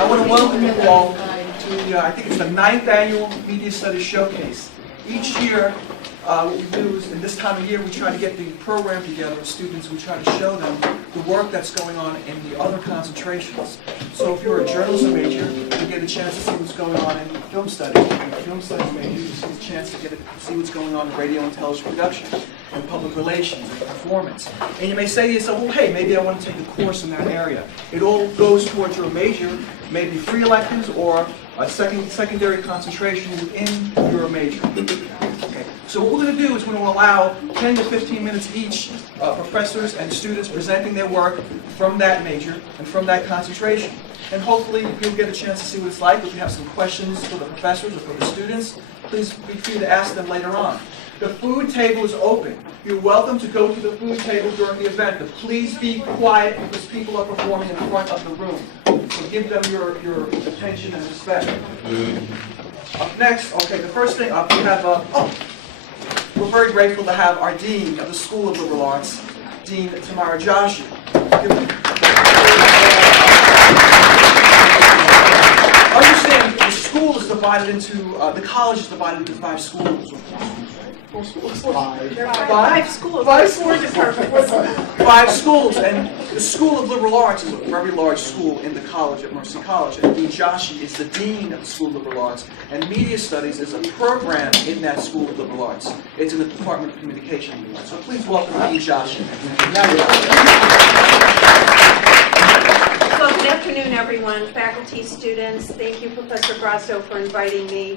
I want to welcome you all to the, I think it's the 9th annual Media Studies Showcase. Each year, what we do is, in this time of year, we try to get the program together of students. We try to show them the work that's going on in the other concentrations. So if you're a journalism major, you get a chance to see what's going on in film studies. If you're a film studies major, you see a chance to see what's going on in radio and television production, and public relations, and performance. And you may say to yourself, well, hey, maybe I want to take a course in that area. It all goes towards your major, maybe free electives or a secondary concentration within your major. Okay. So what we're going to do is we're going to allow 10 to 15 minutes each, professors and students presenting their work from that major and from that concentration. And hopefully you'll get a chance to see what it's like. If you have some questions for the professors or for the students, please be free to ask them later on. The food table is open. You're welcome to go to the food table during the event, but please be quiet because people are performing in front of the room. So give them your attention and respect. Up next, okay, the first thing up, we have, we're very grateful to have our Dean of the School of Liberal Arts, Dean Tamara Joshi. Understand, the school is divided into, the college is divided into 5 schools. Five schools, and the School of Liberal Arts is a very large school in the college at Mercy College, and Dean Joshi is the Dean of the School of Liberal Arts, and Media Studies is a program in that School of Liberal Arts. It's in the Department of Communication. So please welcome Dean Joshi. Well, good afternoon, everyone, faculty, students. Thank you, Professor Grasso, for inviting me.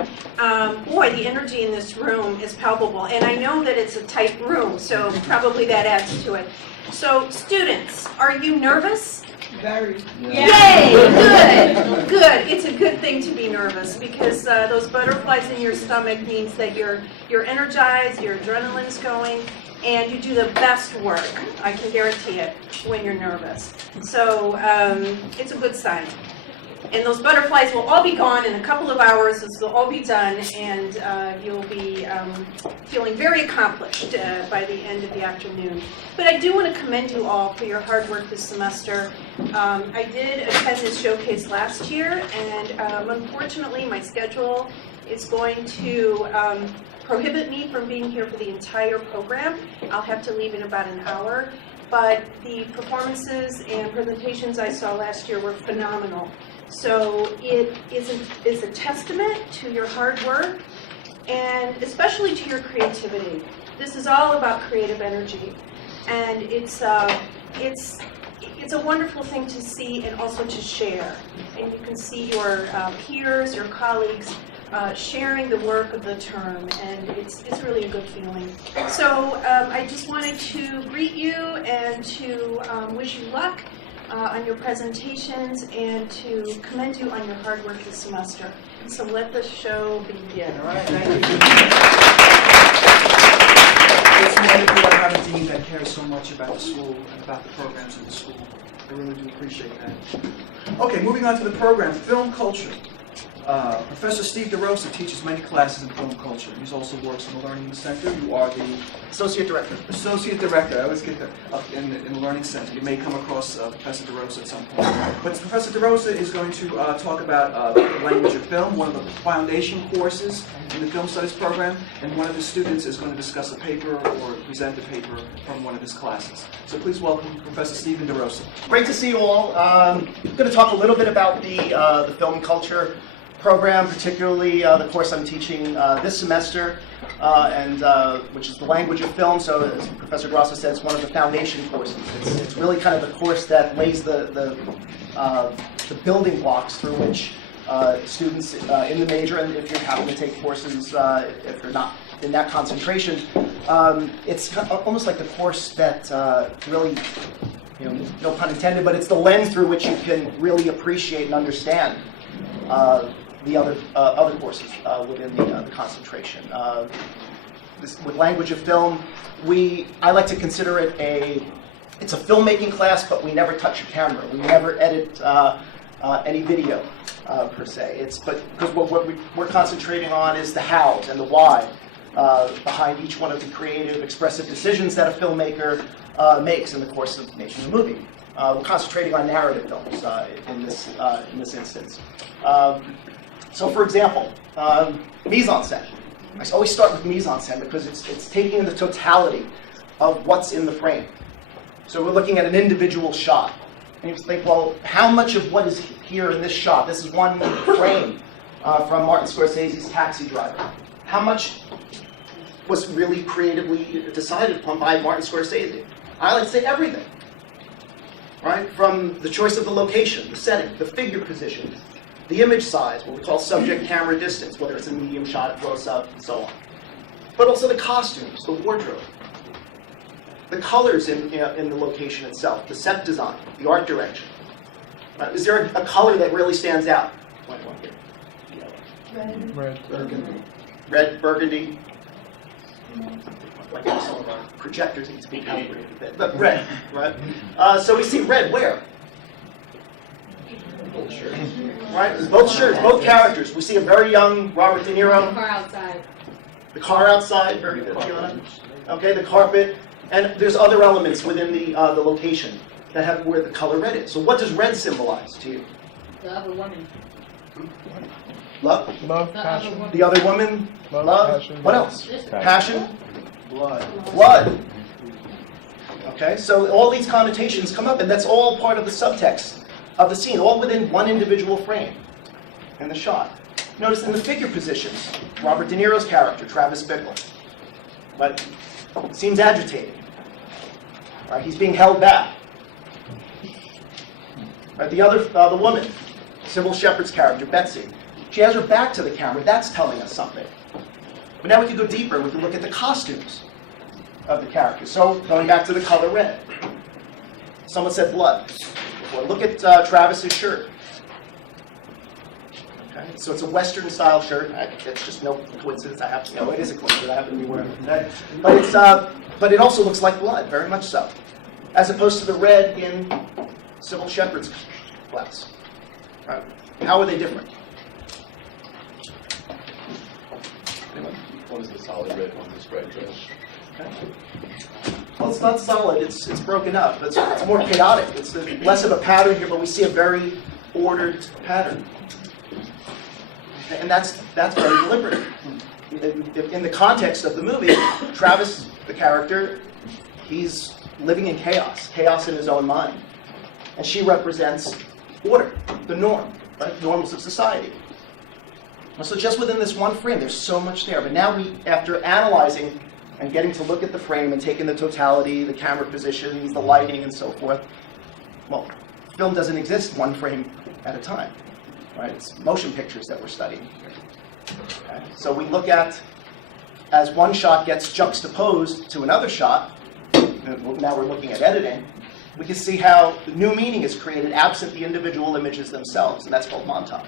Boy, the energy in this room is palpable, and I know that it's a tight room, so probably that adds to it. So, students, are you nervous? Very. Yay! Good! Good. It's a good thing to be nervous because those butterflies in your stomach means that you're energized, your adrenaline's going, and you do the best work, I can guarantee it, when you're nervous. So it's a good sign. And those butterflies will all be gone in a couple of hours. This will all be done, and you'll be feeling very accomplished by the end of the afternoon. But I do want to commend you all for your hard work this semester. I did attend this showcase last year, and unfortunately my schedule is going to prohibit me from being here for the entire program. I'll have to leave in about an hour. But the performances and presentations I saw last year were phenomenal. So it is a testament to your hard work and especially to your creativity. This is all about creative energy. And it's a wonderful thing to see and also to share. And you can see your peers, your colleagues, sharing the work of the term, and it's really a good feeling. So I just wanted to greet you and to wish you luck on your presentations and to commend you on your hard work this semester. So let the show begin. All right, thank you. It's wonderful to have a dean that cares so much about the school and about the programs of the school. I really do appreciate that. Okay, moving on to the program, film culture. Professor Steve DeRosa teaches many classes in film culture. He also works in the Learning Center. You are the Associate Director. Associate Director. I always get that up in the Learning Center. You may come across Professor DeRosa at some point. But Professor DeRosa is going to talk about the language of film, one of the foundation courses in the Film Studies program, and one of the students is going to discuss a paper or present a paper from one of his classes. So please welcome Professor Stephen DeRosa. Great to see you all. I'm going to talk a little bit about the film culture program, particularly the course I'm teaching this semester, which is the language of film. So as Professor Grasso said, it's one of the foundation courses. It's really kind of the course that lays the building blocks through which students in the major, and if you happen to take courses, if you're not in that concentration, it's almost like the course that really, no pun intended, but it's the lens through which you can really appreciate and understand the other courses within the concentration. With language of film, I like to consider it it's a filmmaking class, but we never touch a camera. We never edit any video per se. Because what we're concentrating on is the hows and the why behind each one of the creative, expressive decisions that a filmmaker makes in the course of making a movie. We're concentrating on narrative films in this instance. So for example, mise-en-scène. I always start with mise-en-scène because it's taking in the totality of what's in the frame. So we're looking at an individual shot. And you think, well, how much of what is here in this shot? This is one frame from Martin Scorsese's Taxi Driver. How much was really creatively decided upon by Martin Scorsese? I like to say everything. Right? From the choice of the location, the setting, the figure position, the image size, what we call subject camera distance, whether it's a medium shot, close up, and so on. But also the costumes, the wardrobe, the colors in the location itself, the set design, the art direction. Is there a color that really stands out? Red. Burgundy. Red, burgundy. Like some of our projectors need to be calibrated a bit. But red, right? So we see red where? Both shirts. Right? Both shirts, both characters. We see a very young Robert De Niro. Car outside. The car outside, very good, Fiona. Okay, the carpet. And there's other elements within the location that have where the color red is. So what does red symbolize to you? The other woman. Love? Love, The passion. other woman. The other woman? Love? Passion. What else? This Passion? Blood. Blood. Okay, so all these connotations come up, and that's all part of the subtext of the scene, all within one individual frame in the shot. Notice in the figure positions, Robert De Niro's character, Travis Bickle, but seems agitated. Right, he's being held back. Right, the woman, Sybil Shepherd's character, Betsy, she has her back to the camera. That's telling us something. But now we can go deeper. We can look at the costumes of the characters. So going back to the color red. Someone said blood. Well, look at Travis's shirt. Okay, so it's a Western-style shirt. It's just no coincidence. It is a coincidence. I happen to be wearing it today. But it also looks like blood, very much so, as opposed to the red in Sybil Shepherd's blouse. Right. How are they different? Anyone? One is the solid red, one is red dress. Okay. Well, it's not solid. It's broken up. It's more chaotic. It's less of a pattern here, but we see a very ordered pattern. And that's very deliberate. In the context of the movie, Travis, the character, he's living in chaos in his own mind. And she represents order, the norm, right? Normals of society. So just within this one frame, there's so much there. But now after analyzing and getting to look at the frame and taking the totality, the camera positions, the lighting, and so forth, well, film doesn't exist one frame at a time. Right? It's motion pictures that we're studying here. Okay? So we look at, as one shot gets juxtaposed to another shot, and now we're looking at editing, we can see how new meaning is created absent the individual images themselves, and that's called montage.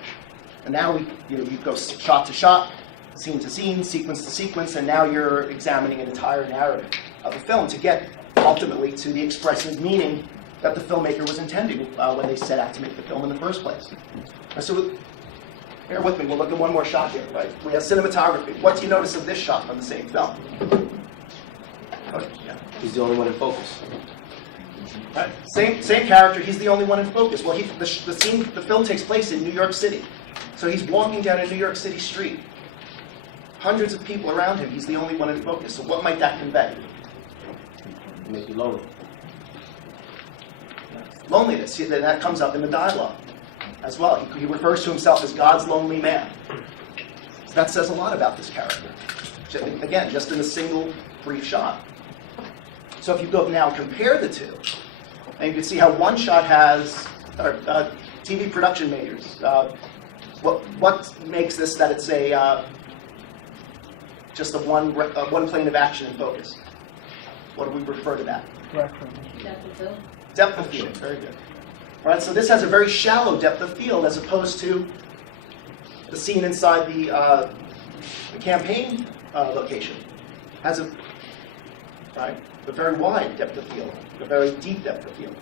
And now you go shot to shot, scene to scene, sequence to sequence, and now you're examining an entire narrative of a film to get ultimately to the expressive meaning that the filmmaker was intending when they set out to make the film in the first place. So bear with me, we'll look at one more shot here, right? We have cinematography. What do you notice of this shot from the same film? Okay, yeah. He's the only one in focus. Right? Same character, he's the only one in focus. Well, the film takes place in New York City. So he's walking down a New York City street. Hundreds of people around him, he's the only one in focus. So what might that convey? Make you lonely. Loneliness, see, that comes up in the dialogue as well. He refers to himself as God's lonely man. So that says a lot about this character. Again, just in a single brief shot. So if you go now compare the two, and you can see how one shot has TV production majors. What makes this that it's just a one plane of action in focus? What do we refer to that? Reference. Depth of field. Depth of field, very good. All right, so this has a very shallow depth of field as opposed to the scene inside the campaign location. Has a very wide depth of field, a very deep depth of field.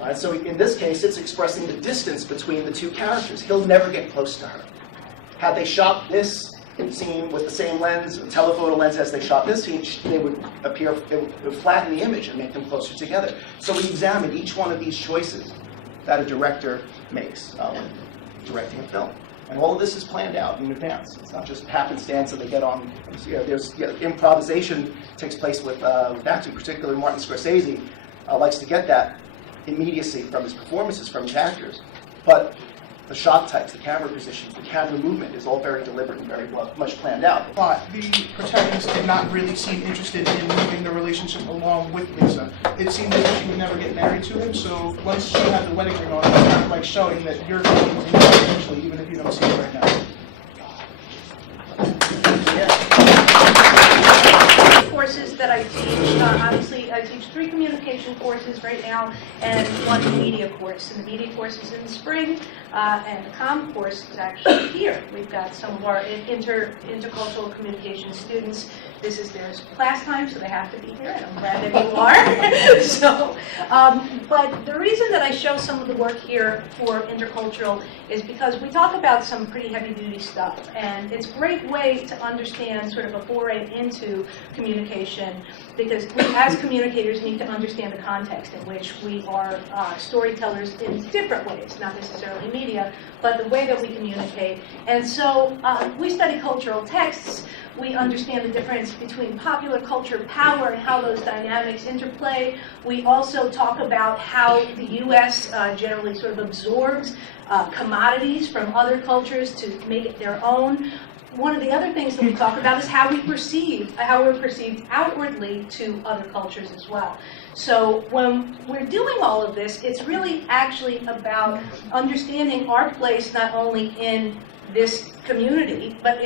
All right, so in this case, it's expressing the distance between the two characters. He'll never get close to her. Had they shot this seen with the same lens, telephoto lens as they shot this scene, they would appear, it would flatten the image and make them closer together. So we examine each one of these choices that a director makes directing a film. And all of this is planned out in advance. It's not just happenstance and they get on, there's improvisation takes place with acting, particularly Martin Scorsese likes to get that immediacy from his performances, from his actors. But the shot types, the camera positions, the camera movement is all very deliberate and very much planned out. But the protagonist did not really seem interested in moving the relationship along with Lisa. It seemed that she would never get married to him, so once she had the wedding ring on, it's kind of like showing that you're going to meet eventually, even if you don't see it right now. Courses that I teach, obviously I teach 3 communication courses right now and 1 media course. And the media course is in the spring, and the comm course is actually here. We've got some of our intercultural communication students. This is their class time, so they have to be here, and I'm glad that you are. So, but the reason that I show some of the work here for intercultural is because we talk about some pretty heavy-duty stuff, and it's a great way to understand sort of a foray into communication, because we as communicators need to understand the context in which we are storytellers in different ways, not necessarily media, but the way that we communicate. And so we study cultural texts. We understand the difference between popular culture power and how those dynamics interplay. We also talk about how the U.S. Generally sort of absorbs commodities from other cultures to make it their own. One of the other things that we talk about is how we're perceived outwardly to other cultures as well. So when we're doing all of this, it's really actually about understanding our place not only in this community, but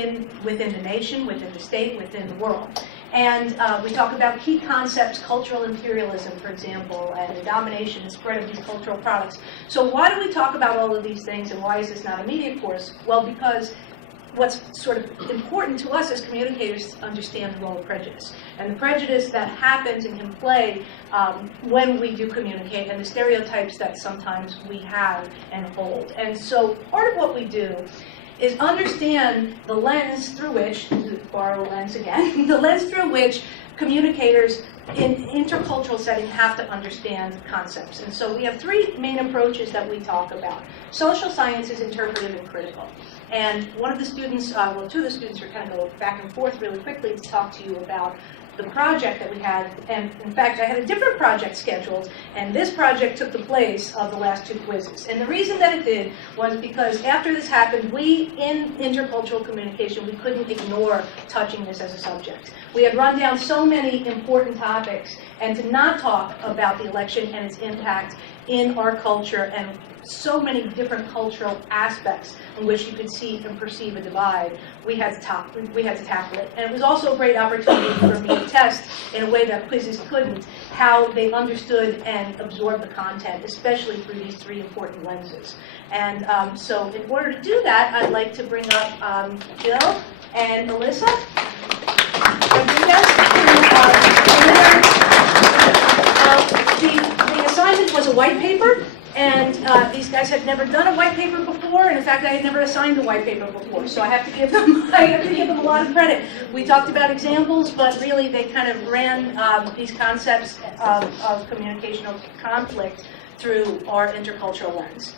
within the nation, within the state, within the world. And we talk about key concepts, cultural imperialism, for example, and the domination and spread of these cultural products. So why do we talk about all of these things, and why is this not a media course? Well, because what's sort of important to us as communicators is to understand the role of prejudice. And the prejudice that happens and can play when we do communicate, and the stereotypes that sometimes we have and hold. And so part of what we do is understand the lens through which, to borrow a lens again, the lens through which communicators in intercultural setting have to understand concepts. And so we have 3 main approaches that we talk about. Social sciences, interpretive, and critical. And one of the students, well, 2 of the students are kind of go back and forth really quickly to talk to you about the project that we had. And in fact, I had a different project scheduled, and this project took the place of the last 2 quizzes. And the reason that it did was because after this happened, we, in intercultural communication, we couldn't ignore touching this as a subject. We had run down so many important topics, and to not talk about the election and its impact in our culture, and so many different cultural aspects in which you could see and perceive a divide, we had to tackle it. And it was also a great opportunity for me to test, in a way that quizzes couldn't, how they understood and absorbed the content, especially through these 3 important lenses. And so in order to do that, I'd like to bring up Jill and Alyssa Rodriguez. The assignment was a white paper. And these guys had never done a white paper before, and in fact, I had never assigned a white paper before. So I have to give them a lot of credit. We talked about examples, but really they kind of ran these concepts of communicational conflict through our intercultural lens.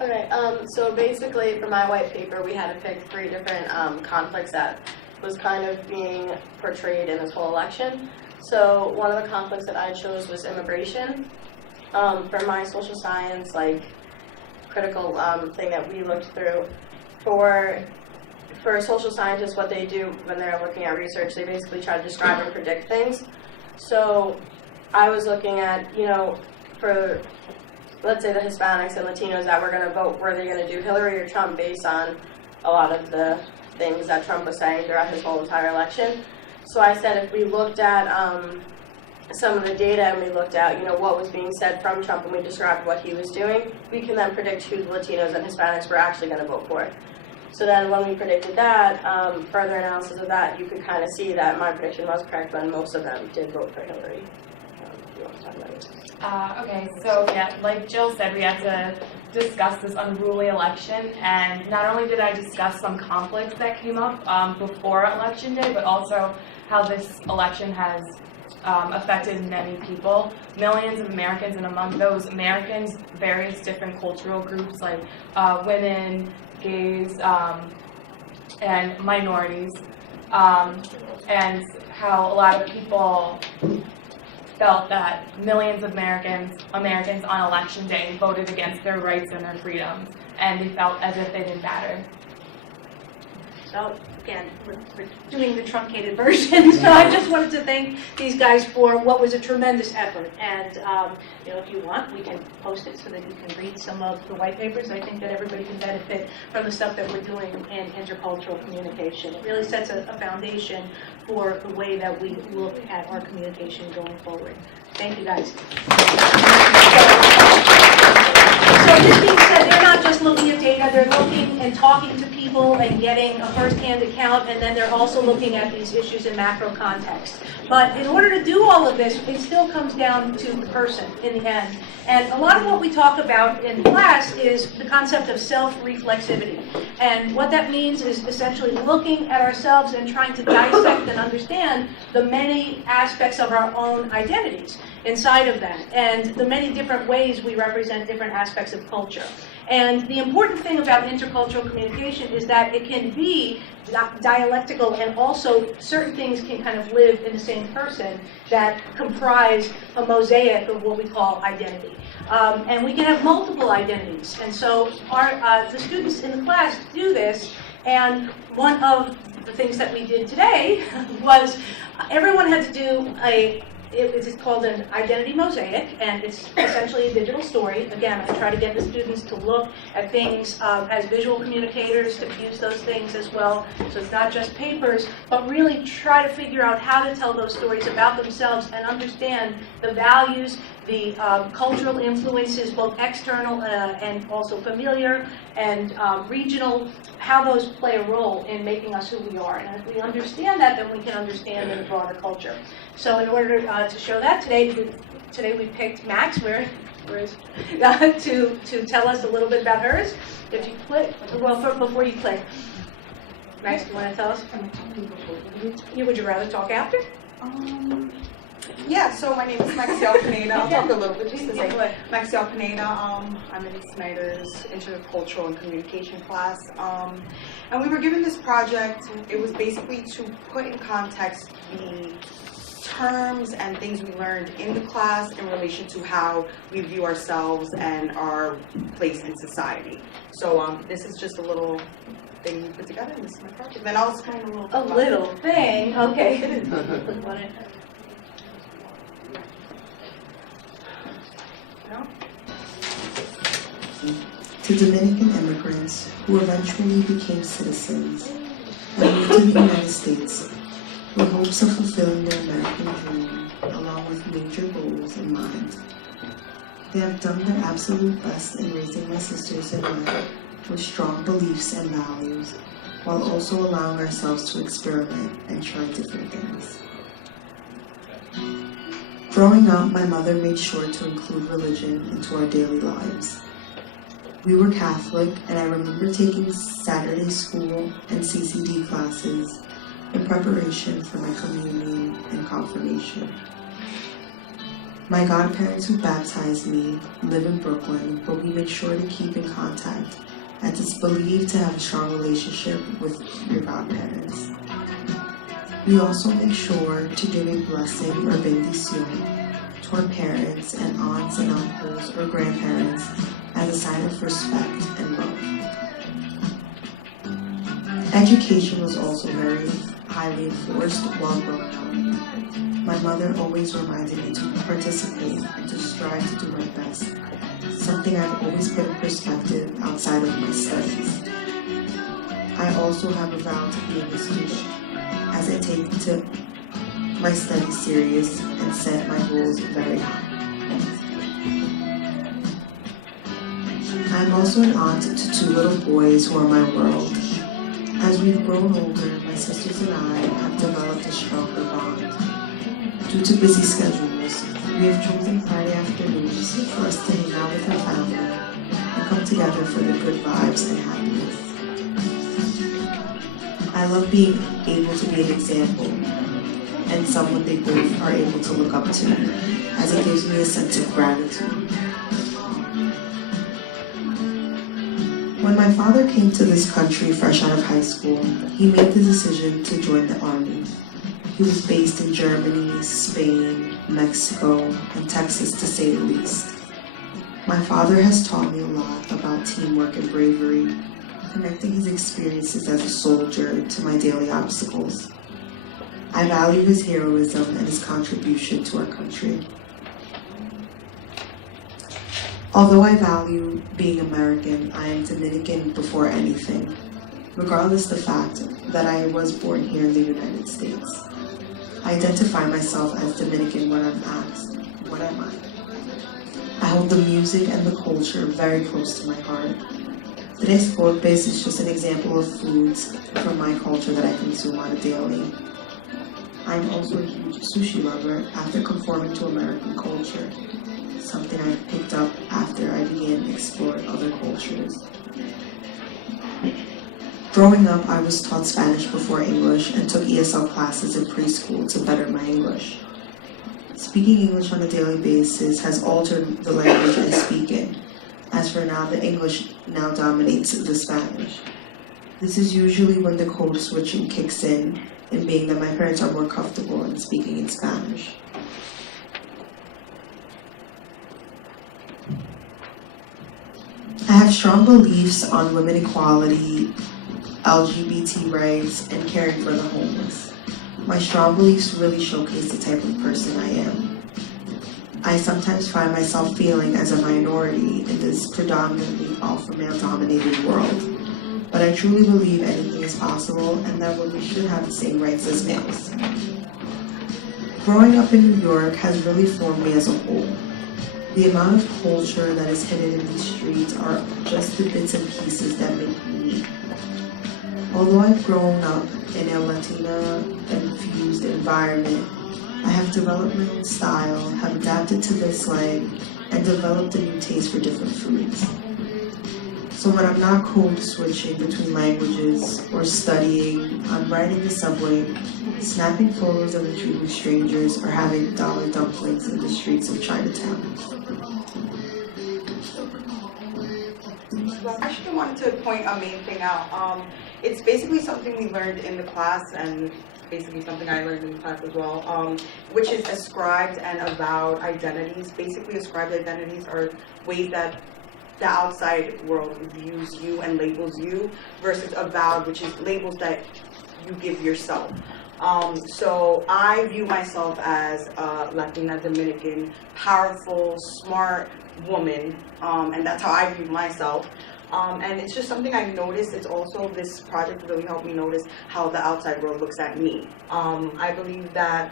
Okay, so basically for my white paper, we had to pick 3 different conflicts that was kind of being portrayed in this whole election. So one of the conflicts that I chose was immigration. For my social science, like, critical thing that we looked through, for social scientists, what they do when they're looking at research, they basically try to describe and predict things. So I was looking at, for, let's say, the Hispanics and Latinos that were going to vote, were they going to do Hillary or Trump based on a lot of the things that Trump was saying throughout his whole entire election. So I said if we looked at some of the data and we looked at, what was being said from Trump and we described what he was doing, we can then predict who the Latinos and Hispanics were actually going to vote for. So then when we predicted that, further analysis of that, you could kind of see that my prediction was correct, but most of them did vote for Hillary. You want to talk about it? Okay, so yeah, like Jill said, we had to discuss this unruly election, and not only did I discuss some conflicts that came up before Election Day, but also how this election has affected many people, millions of Americans, and among those Americans, various different cultural groups like women, gays, and minorities, and how a lot of people felt that millions of Americans on Election Day voted against their rights and their freedoms, and they felt as if they didn't matter. So, again, we're doing the truncated version, so I just wanted to thank these guys for what was a tremendous effort. And, you know, if you want, we can post it so that you can read some of the white papers. I think that everybody can benefit from the stuff that we're doing in intercultural communication. It really sets a foundation for the way that we look at our communication going forward. Thank you, guys. So this being said, they're not just looking at data, they're looking and talking to people and getting a first-hand account, and then they're also looking at these issues in macro context. But in order to do all of this, it still comes down to the person in the end. And a lot of what we talk about in class is the concept of self-reflexivity. And what that means is essentially looking at ourselves and trying to dissect and understand the many aspects of our own identities inside of that, and the many different ways we represent different aspects of culture. And the important thing about intercultural communication is that it can be dialectical, and also certain things can kind of live in the same person that comprise a mosaic of what we call identity. And we can have multiple identities. And so the students in the class do this, and one of the things that we did today was everyone had to do it is called an identity mosaic, and it's essentially a digital story. Again, I try to get the students to look at things as visual communicators, to use those things as well. So it's not just papers, but really try to figure out how to tell those stories about themselves and understand the values, the cultural influences, both external and also familiar and regional, how those play a role in making us who we are. And if we understand that, then we can understand the broader culture. So in order to show that, today we picked Max, where is to tell us a little bit about hers. If you click, well, before you click, Max, do you want to tell us? Would you rather talk after? Yeah, so my name is Maxielle Pineda. I'll talk a little bit just to say. Maxielle Pineda, I'm in Snyder's Intercultural and Communication class. And we were given this project. It was basically to put in context the terms and things we learned in the class in relation to how we view ourselves and our place in society. So this is just a little thing we put together, and this is my project. Then I'll explain a little bit. A little thing, okay. To Dominican immigrants who eventually became citizens and moved to the United States with hopes of fulfilling their American dream along with major goals in mind. They have done their absolute best in raising my sisters and I with strong beliefs and values, while also allowing ourselves to experiment and try different things. Growing up, my mother made sure to include religion into our daily lives. We were Catholic, and I remember taking Saturday school and CCD classes in preparation for my communion and confirmation. My godparents who baptized me live in Brooklyn, but we make sure to keep in contact, as it's believed to have a strong relationship with your godparents. We also make sure to give a blessing or bendición to our parents and aunts and uncles or grandparents as a sign of respect and love. Education was also very highly enforced while growing up. My mother always reminded me to participate and to strive to do my best, something I've always put in perspective outside of my studies. I also have a vow to being a student, as I take my studies serious and set my goals very high. I'm also an aunt to two little boys who are my world. As we've grown older, my sisters and I have developed a stronger bond. Due to busy schedules, we have chosen Friday afternoons for us to hang out with our family and come together for the good vibes and happiness. I love being able to be an example and someone they both are able to look up to, as it gives me a sense of gratitude. When my father came to this country fresh out of high school, he made the decision to join the army. He was based in Germany, Spain, Mexico, and Texas to say the least. My father has taught me a lot about teamwork and bravery, connecting his experiences as a soldier to my daily obstacles. I value his heroism and his contribution to our country. Although I value being American, I am Dominican before anything, regardless the fact that I was born here in the United States. I identify myself as Dominican when I'm asked, what am I? I hold the music and the culture very close to my heart. Tres Golpes is just an example of foods from my culture that I consume on a daily. I'm also a huge sushi lover after conforming to American culture, something I picked up after I began exploring other cultures. Growing up, I was taught Spanish before English and took ESL classes in preschool to better my English. Speaking English on a daily basis has altered the language I speak in. As for now, the English now dominates the Spanish. This is usually when the code switching kicks in being that my parents are more comfortable in speaking in Spanish. I have strong beliefs on women equality, LGBT rights, and caring for the homeless. My strong beliefs really showcase the type of person I am. I sometimes find myself feeling as a minority in this predominantly alpha male-dominated world, but I truly believe anything is possible and that women should have the same rights as males. Growing up in New York has really formed me as a whole. The amount of culture that is hidden in these streets are just the bits and pieces that make me. Although I've grown up in a Latina-infused environment, I have developed my own style, have adapted to this slang, and developed a new taste for different foods. So when I'm not code switching between languages or studying, I'm riding the subway, snapping photos of intriguing strangers, or having dollar dumplings in the streets of Chinatown. Well, I actually wanted to point a main thing out. It's basically something we learned in the class, and basically something I learned in the class as well, which is ascribed and avowed identities. Basically, ascribed identities are ways that the outside world views you and labels you, versus avowed, which is labels that you give yourself. So I view myself as a Latina Dominican, powerful, smart woman, and that's how I view myself. And it's just something I've noticed. It's also, this project really helped me notice how the outside world looks at me. I believe that,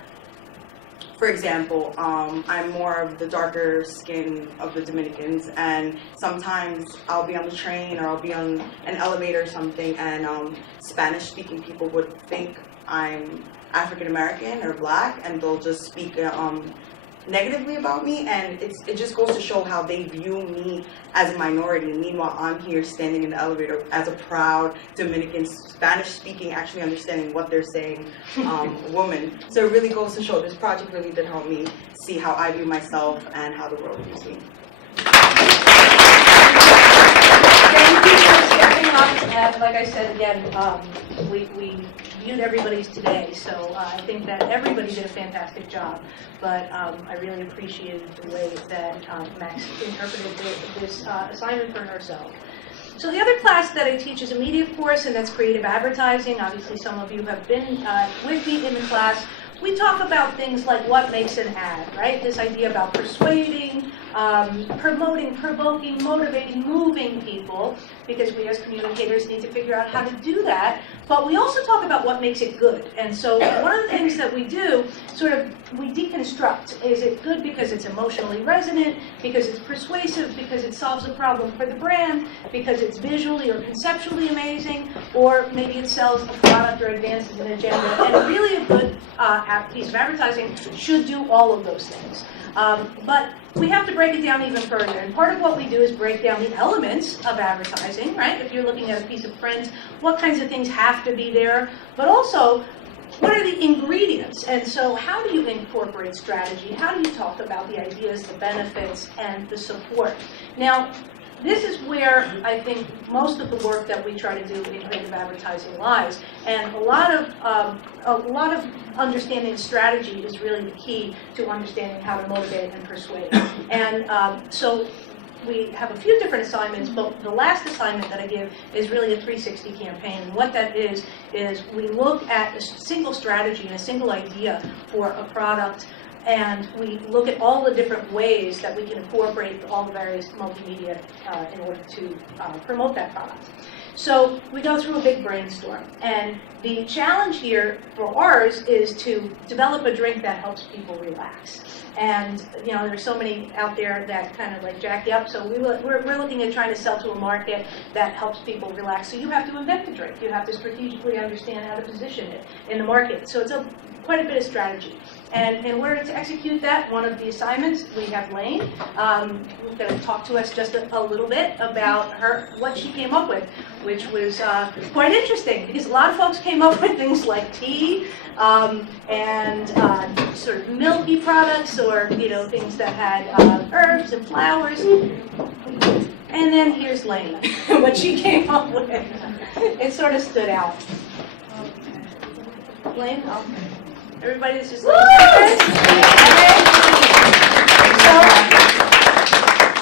for example, I'm more of the darker skin of the Dominicans, and sometimes I'll be on the train or I'll be on an elevator or something, and Spanish-speaking people would think I'm African American or black, and they'll just speak negatively about me, and it just goes to show how they view me as a minority. Meanwhile, I'm here standing in the elevator as a proud Dominican, Spanish-speaking, actually understanding what they're saying, woman. So it really goes to show, this project really did help me see how I view myself and how the world views me. Thank you for stepping up, and like I said again, we viewed everybody's today, so I think that everybody did a fantastic job, but I really appreciated the way that Max interpreted this assignment for herself. So the other class that I teach is a media course, and that's creative advertising. Obviously, some of you have been with me in the class. We talk about things like what makes an ad, right? This idea about persuading, promoting, provoking, motivating, moving people, because we as communicators need to figure out how to do that. But we also talk about what makes it good. And so one of the things that we do, we deconstruct. Is it good because it's emotionally resonant, because it's persuasive, because it solves a problem for the brand, because it's visually or conceptually amazing, or maybe it sells a product or advances an agenda. And really a good piece of advertising should do all of those things. But we have to break it down even further. And part of what we do is break down the elements of advertising, right? If you're looking at a piece of print, what kinds of things have to be there, but also, what are the ingredients? And so how do you incorporate strategy? How do you talk about the ideas, the benefits, and the support? Now, this is where I think most of the work that we try to do in creative advertising lies. And a lot of understanding strategy is really the key to understanding how to motivate and persuade. And so we have a few different assignments, but the last assignment that I give is really a 360 campaign. And what that is we look at a single strategy and a single idea for a product, and we look at all the different ways that we can incorporate all the various multimedia in order to promote that product. So we go through a big brainstorm, and the challenge here for ours is to develop a drink that helps people relax. And you know, there's so many out there that kind of like jack you up. So we're looking at trying to sell to a market that helps people relax. So you have to invent the drink. You have to strategically understand how to position it in the market. So it's quite a bit of strategy. And in order to execute that, one of the assignments, we have Lane, who's going to talk to us just a little bit about what she came up with, which was quite interesting, because a lot of folks came up with things like tea and sort of milky products, or things that had herbs and flowers. And then here's Lane, what she came up with. It sort of stood out. Lane, everybody's just looking at this. So,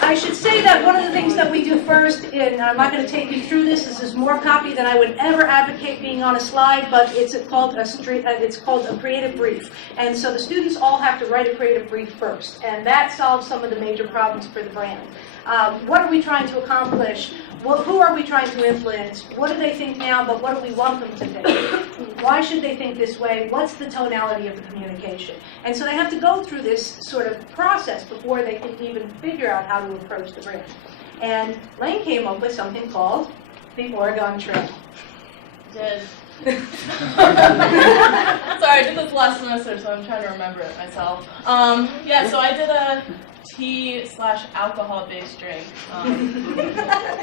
I should say that one of the things that we do first, and I'm not going to take you through this is more copy than I would ever advocate being on a slide, but it's called a creative brief. And so the students all have to write a creative brief first, and that solves some of the major problems for the brand. What are we trying to accomplish? Who are we trying to influence? What do they think now, but what do we want them to think? Why should they think this way? What's the tonality of the communication? And so they have to go through this sort of process before they can even figure out how to approach the brand. And Lane came up with something called the Oregon Trail. Did. Sorry, I did this last semester, so I'm trying to remember it myself. Yeah, so I did a tea/alcohol based drink. I'm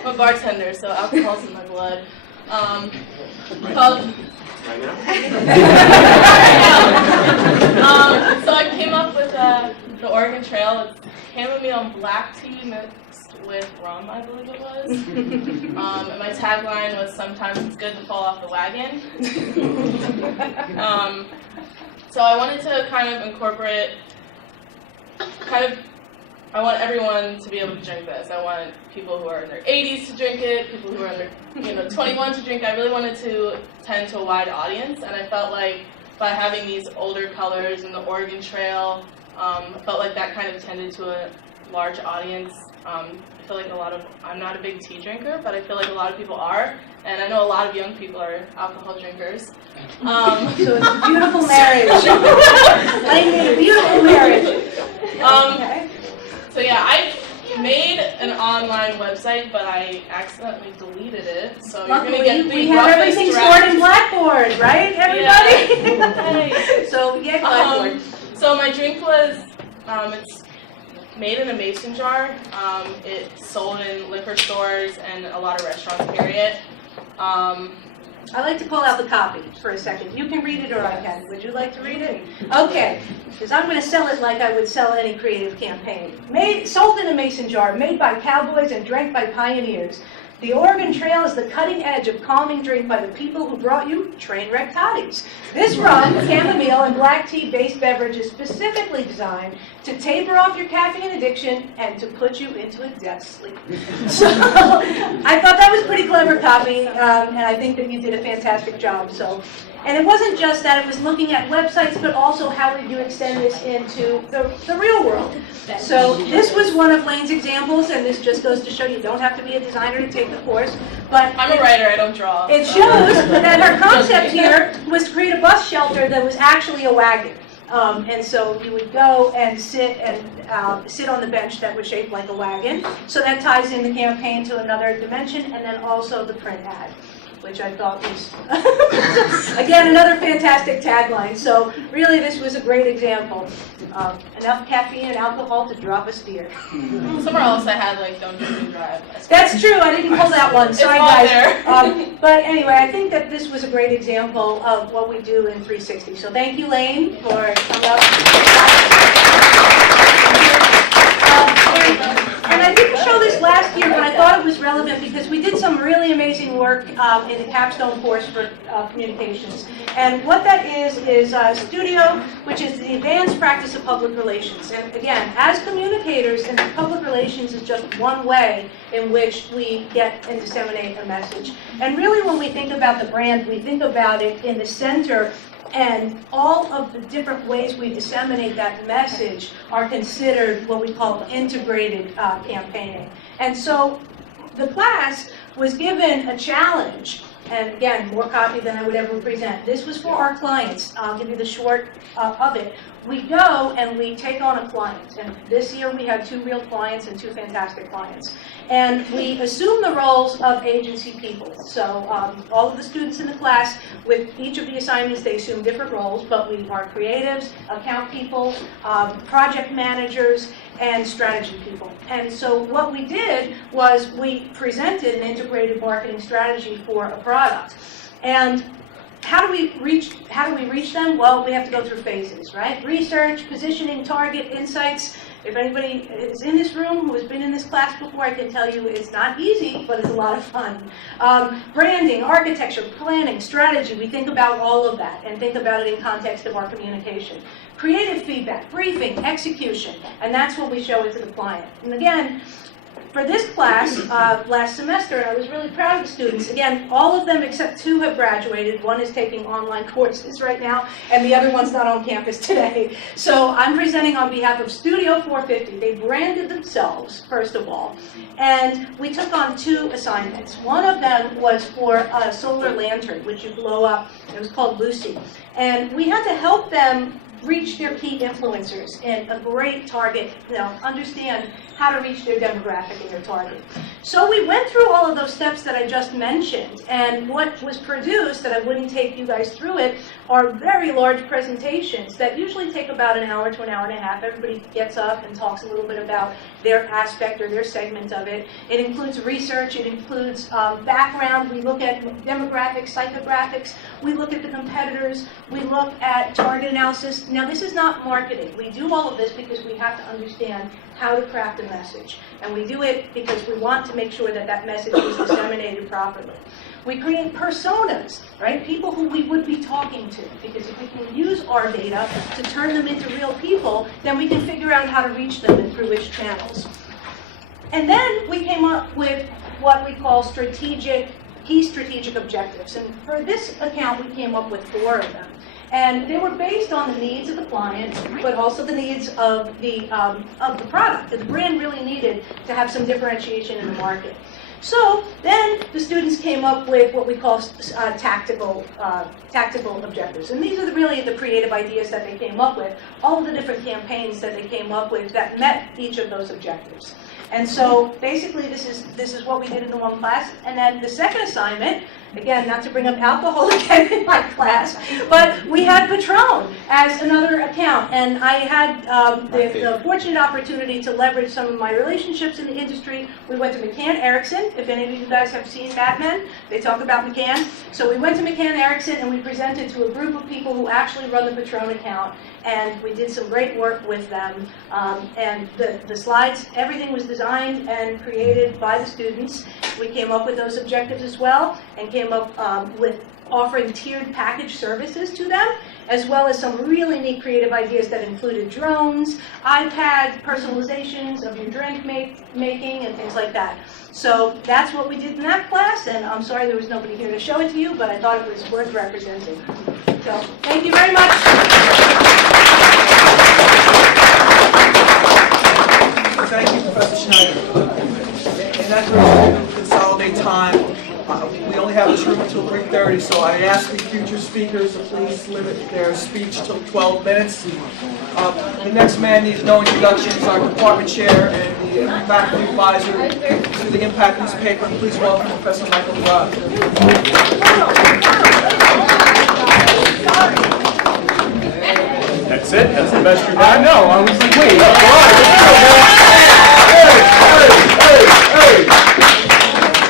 a bartender, so alcohol's in my blood. Called. So I came up with the Oregon Trail. It's chamomile black tea mixed with rum, I believe it was. And my tagline was, "Sometimes it's good to fall off the wagon." So I wanted to kind of incorporate, I want everyone to be able to drink this. I want people who are in their 80s to drink it, people who are in their 21 to drink it. I really wanted to tend to a wide audience, and I felt like by having these older colors and the Oregon Trail, I felt like that kind of tended to a large audience. I feel like I'm not a big tea drinker, but I feel like a lot of people are, and I know a lot of young people are alcohol drinkers. So it's a beautiful marriage. I made a beautiful marriage. Okay. So yeah, I made an online website, but I accidentally deleted it. So Luckily, you're gonna get the we have everything stored in Blackboard, right, everybody? Yeah. So yeah, Blackboard. So my drink was, it's made in a mason jar. It's sold in liquor stores and a lot of restaurants carry it. I like to call out the copy for a second. You can read it or I can. Would you like to read it? Okay, because I'm going to sell it like I would sell any creative campaign. Sold in a mason jar, made by cowboys and drank by pioneers. The Oregon Trail is the cutting edge of calming drink by the people who brought you Trainwreck Toddies. This rum, chamomile, and black tea-based beverage is specifically designed to taper off your caffeine addiction and to put you into a death sleep. So I thought that was pretty clever copy, and I think that you did a fantastic job. And it wasn't just that, it was looking at websites, but also how did you extend this into the real world. So this was one of Lane's examples, and this just goes to show you don't have to be a designer to take the course. But I'm a writer, I don't draw. It shows that her concept here was to create a bus shelter that was actually a wagon. And so you would go and sit on the bench that was shaped like a wagon. So that ties in the campaign to another dimension, and then also the print ad. which I thought was, again, another fantastic tagline. So really, this was a great example. Enough caffeine and alcohol to drop a steer. Somewhere else I had like don't drink and drive. That's true, I didn't pull that one, sorry all guys. there. But anyway, I think that this was a great example of what we do in 360. So thank you, Lane, for coming up. And I didn't show this last year, but I thought it was relevant because we did some really amazing work in the capstone course for communications. And what that is Studio, which is the advanced practice of public relations. And again, as communicators, and public relations is just one way in which we get and disseminate a message. And really when we think about the brand, we think about it in the center, and all of the different ways we disseminate that message are considered what we call integrated campaigning. And so the class was given a challenge, and again, more copy than I would ever present. This was for our clients. I'll give you the short of it. We go and we take on a client, and this year we had 2 real clients and 2 fantastic clients. And we assume the roles of agency people. So all of the students in the class, with each of the assignments, they assume different roles, but we are creatives, account people, project managers, and strategy people. And so what we did was we presented an integrated marketing strategy for a product. And how do we reach them? Well, we have to go through phases, right? Research, positioning, target, insights. If anybody is in this room who has been in this class before, I can tell you it's not easy, but it's a lot of fun. Branding, architecture, planning, strategy, we think about all of that and think about it in context of our communication. Creative feedback, briefing, execution, and that's what we show it to the client. And again, for this class last semester, and I was really proud of the students. Again, all of them except 2 have graduated. One is taking online courses right now, and the other one's not on campus today. So I'm presenting on behalf of Studio 450. They branded themselves, first of all, and we took on 2 assignments. One of them was for a solar lantern, which you blow up. It was called Lucy. And we had to help them reach their key influencers and a great target, understand how to reach their demographic and their target. So we went through all of those steps that I just mentioned, and what was produced, that I wouldn't take you guys through it, are very large presentations that usually take about an hour to an hour and a half. Everybody gets up and talks a little bit about their aspect or their segment of it. It includes research, it includes background, we look at demographics, psychographics, we look at the competitors, we look at target analysis. Now this is not marketing. We do all of this because we have to understand how to craft a message. And we do it because we want to make sure that that message is disseminated properly. We create personas, right? People who we would be talking to. Because if we can use our data to turn them into real people, then we can figure out how to reach them and through which channels. And then we came up with what we call key strategic objectives. And for this account, we came up with 4 of them. And they were based on the needs of the client, but also the needs of the product. The brand really needed to have some differentiation in the market. So then the students came up with what we call tactical objectives. And these are really the creative ideas that they came up with, all of the different campaigns that they came up with that met each of those objectives. And so basically this is what we did in the one class. And then the second assignment, again, not to bring up alcohol again in my class, but we had Patron as another account. And I had the fortunate opportunity to leverage some of my relationships in the industry. We went to McCann Erickson. If any of you guys have seen Mad Men, they talk about McCann. So we went to McCann Erickson and we presented to a group of people who actually run the Patron account. And we did some great work with them. And the slides, everything was designed and created by the students. We came up with those objectives as well and came up with offering tiered package services to them, as well as some really neat creative ideas that included drones, iPad, personalizations of your drink making, and things like that. So that's what we did in that class, and I'm sorry there was nobody here to show it to you, but I thought it was worth representing. So thank you very much. Thank you, Professor Schneider. And that's where we're going to consolidate time. We only have this room until 3:30, so I ask the future speakers to please limit their speech to 12 minutes. The next man needs no introductions, our department chair and the the faculty advisor to the Impact newspaper. Please welcome Professor Michael Broad. That's it? That's the best you got? I know, I was like, wait,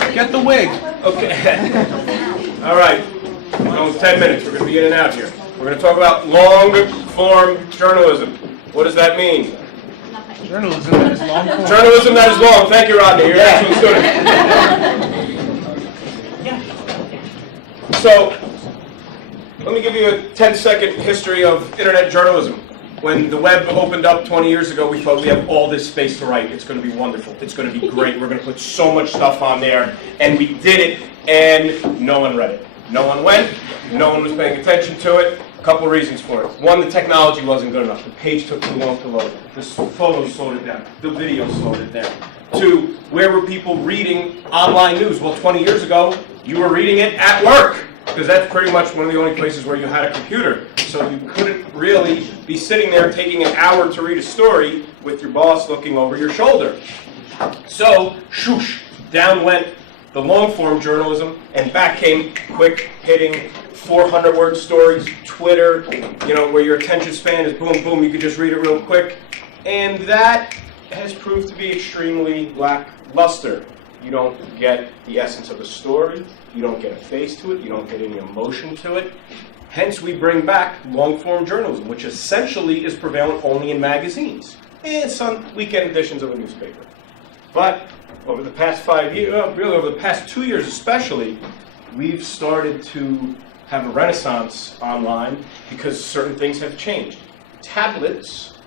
hey, get the wig. Okay. All right. We're going 10 minutes. We're going to be in and out here. We're going to talk about long-form journalism. What does that mean? Journalism that is long form. Journalism that is long. Thank you, Rodney. You're an excellent student. So, let me give you a 10-second history of internet journalism. When the web opened up 20 years ago, we thought we have all this space to write. It's going to be wonderful. It's going to be great. We're going to put so much stuff on there. And we did it, and no one read it. No one went. No one was paying attention to it. A couple reasons for it. One, the technology wasn't good enough. The page took too long to load. The photos slowed it down. The video slowed it down. Two, where were people reading online news? Well, 20 years ago, you were reading it at work, because that's pretty much one of the only places where you had a computer. So you couldn't really be sitting there taking an hour to read a story with your boss looking over your shoulder. So, shoosh, down went the long-form journalism, and back came quick-hitting 400-word stories, Twitter, where your attention span is boom, boom, you can just read it real quick. And that has proved to be extremely lackluster. You don't get the essence of a story, you don't get a face to it, you don't get any emotion to it. Hence, we bring back long-form journalism, which essentially is prevalent only in magazines and some weekend editions of a newspaper. But over the past 5 years, really over the past 2 years especially, we've started to have a renaissance online because certain things have changed. Tablets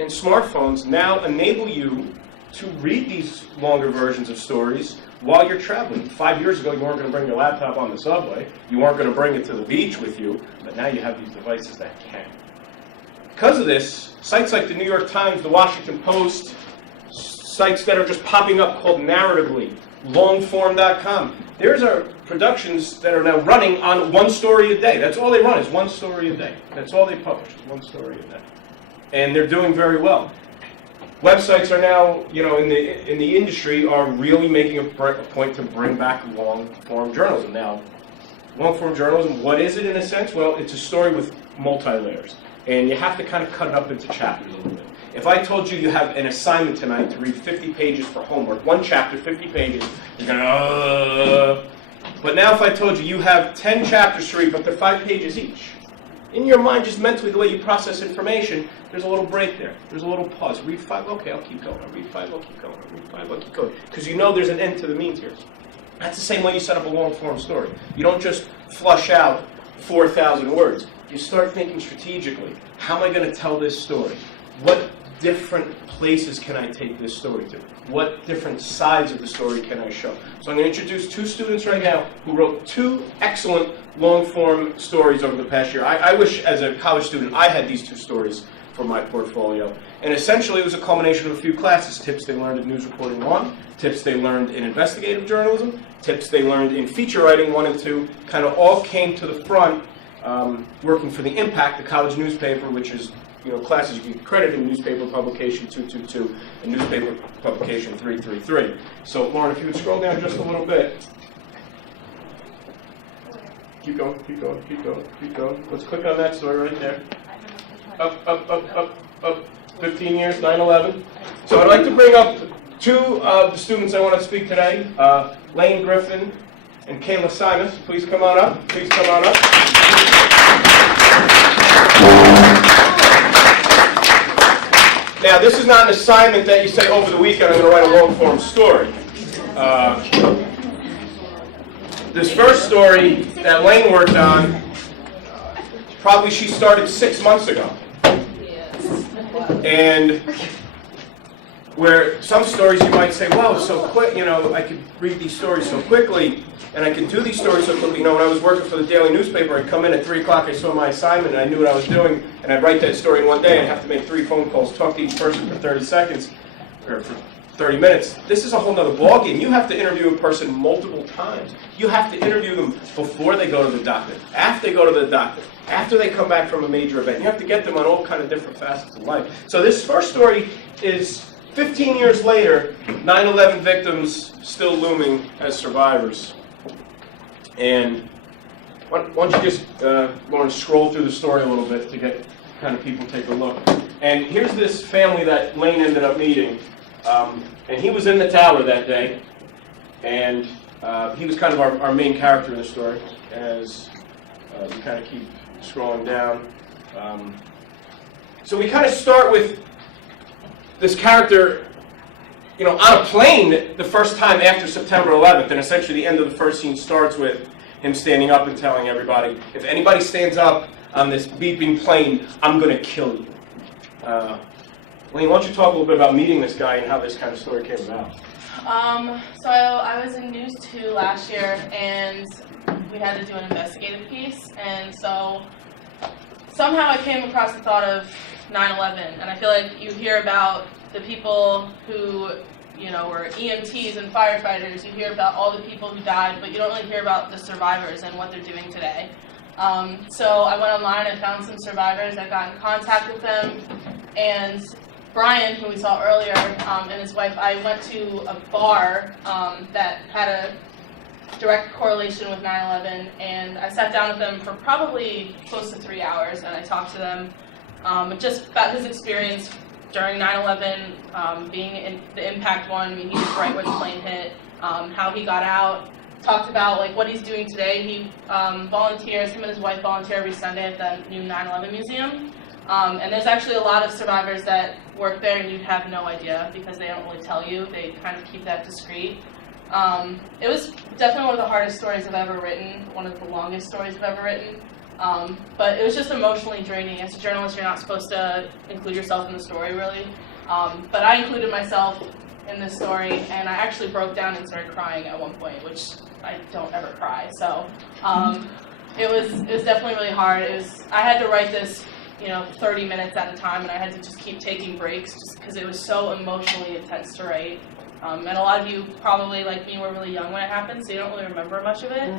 and smartphones now enable you to read these longer versions of stories while you're traveling. 5 years ago, you weren't going to bring your laptop on the subway. You weren't going to bring it to the beach with you, but now you have these devices that can. Because of this, sites like the New York Times, the Washington Post, sites that are just popping up called Narratively, longform.com. There's our productions that are now running on one story a day. That's all they run is one story a day. That's all they publish is one story a day. And they're doing very well. Websites are now, in the industry, are really making a point to bring back long-form journalism. Now, long-form journalism, what is it in a sense? Well, it's a story with multi-layers. And you have to kind of cut it up into chapters a little bit. If I told you you have an assignment tonight to read 50 pages for homework, one chapter, 50 pages, you're going to, But now if I told you you have 10 chapters to read, but they're 5 pages each, in your mind, just mentally, the way you process information, there's a little break there. There's a little pause. Read 5, okay, I'll keep going. I'll read 5, I'll keep going. I'll read 5, I'll keep going. Because you know there's an end to the means here. That's the same way you set up a long-form story. You don't just flush out 4,000 words. You start thinking strategically. How am I going to tell this story? What different places can I take this story to? What different sides of the story can I show? So I'm going to introduce 2 students right now who wrote 2 excellent long-form stories over the past year. I wish, as a college student, I had these 2 stories for my portfolio. And essentially, it was a culmination of a few classes. Tips they learned in News Reporting 1, tips they learned in investigative journalism, tips they learned in feature writing 1 and 2, kind of all came to the front working for the Impact, the college newspaper, which is classes you get credit in newspaper publication 222 and newspaper publication 333. So, Lauren, if you would scroll down just a little bit. Keep going, keep going, keep going, keep going. Let's click on that story right there. Up, up, up, up, up. 15 years, 9/11. So I'd like to bring up 2 of the students I want to speak today. Lane Griffin and Kayla Simus. Please come on up. Please come on up. Now, this is not an assignment that you say over the weekend, I'm going to write a long-form story. This first story that Lane worked on, probably she started 6 months ago. And where some stories you might say, wow, it's so quick, I could read these stories so quickly, and I could do these stories so quickly. When I was working for the daily newspaper, I'd come in at 3 o'clock, I saw my assignment, and I knew what I was doing, and I'd write that story in one day, and I'd have to make 3 phone calls, talk to each person for 30 seconds, or for 30 minutes. This is a whole nother ballgame. You have to interview a person multiple times. You have to interview them before they go to the doctor, after they go to the doctor, after they come back from a major event. You have to get them on all kind of different facets of life. So this first story is 15 years later, 9/11 victims still looming as survivors. And why don't you just, Lauren, scroll through the story a little bit to get kind of people take a look. And here's this family that Lane ended up meeting. And he was in the tower that day. And he was kind of our main character in the story, as we kind of keep scrolling down. So we kind of start with this character, you know, on a plane the first time after September 11th, and essentially the end of the first scene starts with him standing up and telling everybody, if anybody stands up on this beeping plane, I'm going to kill you. Lane, why don't you talk a little bit about meeting this guy and how this kind of story came about? So I was in News 2 last year, and we had to do an investigative piece, and so somehow I came across the thought of 9/11, and I feel like you hear about the people who, you know, were EMTs and firefighters, you hear about all the people who died, but you don't really hear about the survivors and what they're doing today. So I went online and found some survivors, I got in contact with them, and Brian, who we saw earlier, and his wife, I went to a bar that had a direct correlation with 9/11, and I sat down with them for probably close to 3 hours, and I talked to them just about his experience during 9/11, being in the impact one. I mean, he was right where the plane hit, how he got out, talked about like what he's doing today. He volunteers, him and his wife volunteer every Sunday at the new 9/11 museum. And there's actually a lot of survivors that work there and you'd have no idea because they don't really tell you. They kind of keep that discreet. It was definitely one of the hardest stories I've ever written, one of the longest stories I've ever written. But it was just emotionally draining. As a journalist, you're not supposed to include yourself in the story, really. But I included myself in this story, and I actually broke down and started crying at one point, which I don't ever cry. So it was definitely really hard. I had to write this, 30 minutes at a time, and I had to just keep taking breaks just because it was so emotionally intense to write. And a lot of you probably, like me, were really young when it happened, so you don't really remember much of it.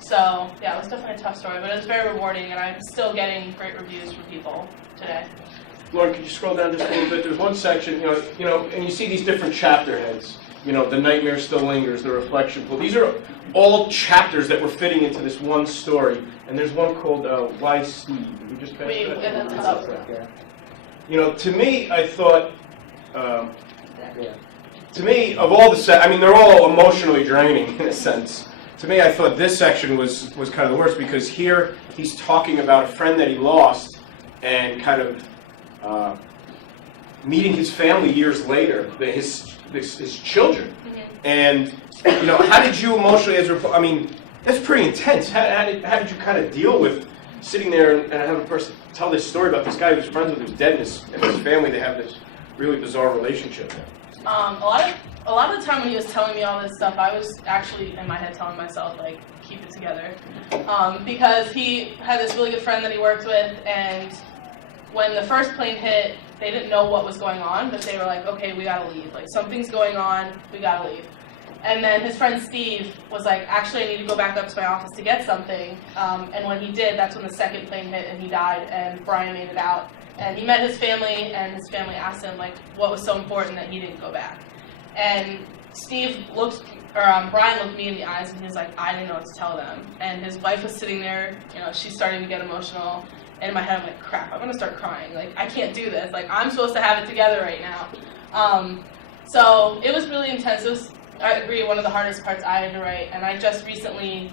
So, yeah, it was definitely a tough story, but it was very rewarding, and I'm still getting great reviews from people today. Lauren, could you scroll down just a little bit? There's one section, and you see these different chapter heads. The nightmare still lingers, the reflection pool. These are all chapters that were fitting into this one story. And there's one called Why Steve? Did we just pass that? To me, I thought, of all the they're all emotionally draining in a sense. To me, I thought this section was kind of the worst because here he's talking about a friend that he lost and kind of meeting his family years later, his children. And, how did you emotionally, that's pretty intense. How did you kind of deal with sitting there and have a person tell this story about this guy who's friends with who's dead and his family, they have this really bizarre relationship? A lot of the time when he was telling me all this stuff, I was actually in my head telling myself, like, keep it together. Because he had this really good friend that he worked with, and when the first plane hit, they didn't know what was going on, but they were like, okay, we gotta leave. Like, something's going on, we gotta leave. And then his friend Steve was like, actually, I need to go back up to my office to get something. And when he did, that's when the second plane hit and he died, and Brian made it out. And he met his family, and his family asked him, like, what was so important that he didn't go back. And Brian looked me in the eyes, and he was like, I didn't know what to tell them. And his wife was sitting there, she's starting to get emotional. And in my head, I'm like, crap, I'm gonna start crying. Like, I can't do this. Like, I'm supposed to have it together right now. So it was really intense. I agree, one of the hardest parts I had to write. And I just recently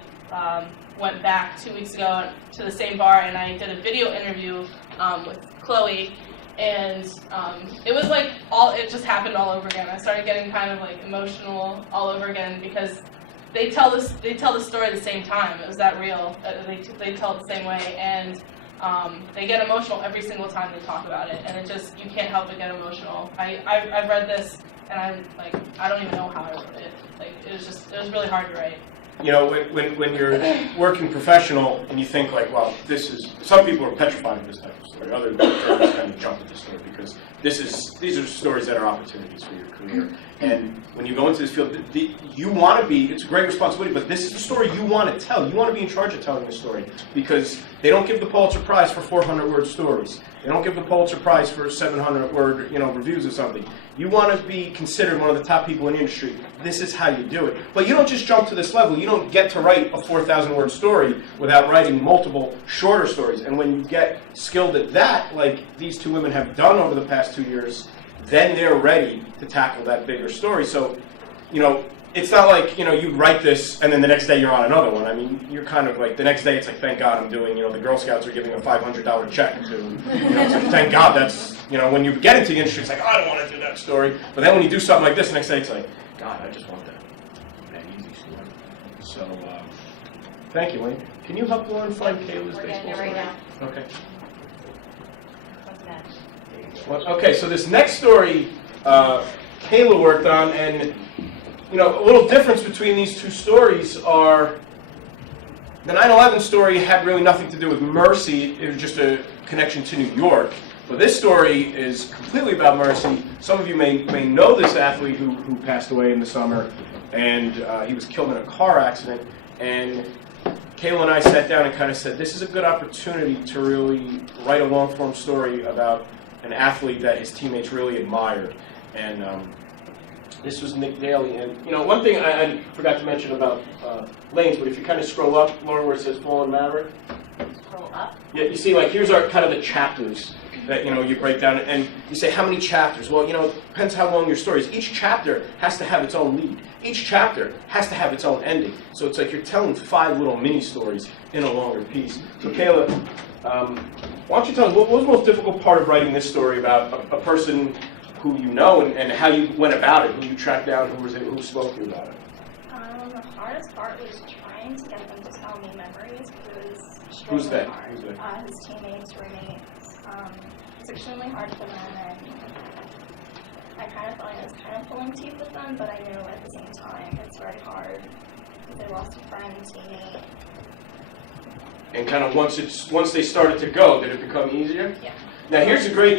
went back 2 weeks ago to the same bar, and I did a video interview with Chloe. And it was like, it just happened all over again. I started getting kind of like emotional all over again because they tell the story at the same time. It was that real. They tell it the same way. And they get emotional every single time they talk about it, and you can't help but get emotional. I've read this, and I don't even know how I wrote it. Like, it was really hard to write. you know, when you're working professional and you think like, well, this is, some people are petrified of this type of story. Other journalists kind of jump at the story because these are stories that are opportunities for your career. And when you go into this field, you want to be, it's a great responsibility, but this is the story you want to tell. You want to be in charge of telling the story because they don't give the Pulitzer Prize for 400-word stories. They don't give the Pulitzer Prize for 700-word, reviews of something. You want to be considered one of the top people in the industry. This is how you do it. But you don't just jump to this level. You don't get to write a 4,000-word story without writing multiple shorter stories. And when you get skilled at that, like these two women have done over the past 2 years, then they're ready to tackle that bigger story. So, it's not like, you write this and then the next day you're on another one. I mean, you're kind of like, the next day it's like, thank God I'm doing, the Girl Scouts are giving a $500 check to, it's like, thank God that's, when you get into the industry, it's like, oh, I don't want to do that story. But then when you do something like this, the next day it's like, God, I just want that easy story. So, thank you, Wayne. Can you help Lauren find Kayla's baseball story? Right now. Okay. What's next? Well, okay, so this next story Kayla worked on, and a little difference between these two stories are the 9/11 story had really nothing to do with Mercy. It was just a connection to New York. But this story is completely about Mercy. Some of you may know this athlete who passed away in the summer, and he was killed in a car accident. And Kayla and I sat down and kind of said, this is a good opportunity to really write a long-form story about an athlete that his teammates really admired. And this was Nick Daly. And, one thing I forgot to mention about lanes, but if you kind of scroll up, Laura, where it says Fallen Maverick. Scroll up. Yeah, you see, like, here's our kind of the chapters that, you break down. And you say, how many chapters? Well, depends how long your story is. Each chapter has to have its own lead. Each chapter has to have its own ending. So it's like you're telling 5 little mini-stories in a longer piece. So, Kayla, why don't you tell us, what was the most difficult part of writing this story about a person who you know and how you went about it, who you tracked down, who spoke to you about it? The hardest part was trying to get them to tell me memories. It was Who's extremely that? hard. Who's that? His teammates, roommates. It's extremely hard for them, and I kind of felt like I was kind of pulling teeth with them, but I knew at the same time it's very hard because they lost a friend, teammate. And kind of once they started to go, did it become easier? Yeah. Now here's a great,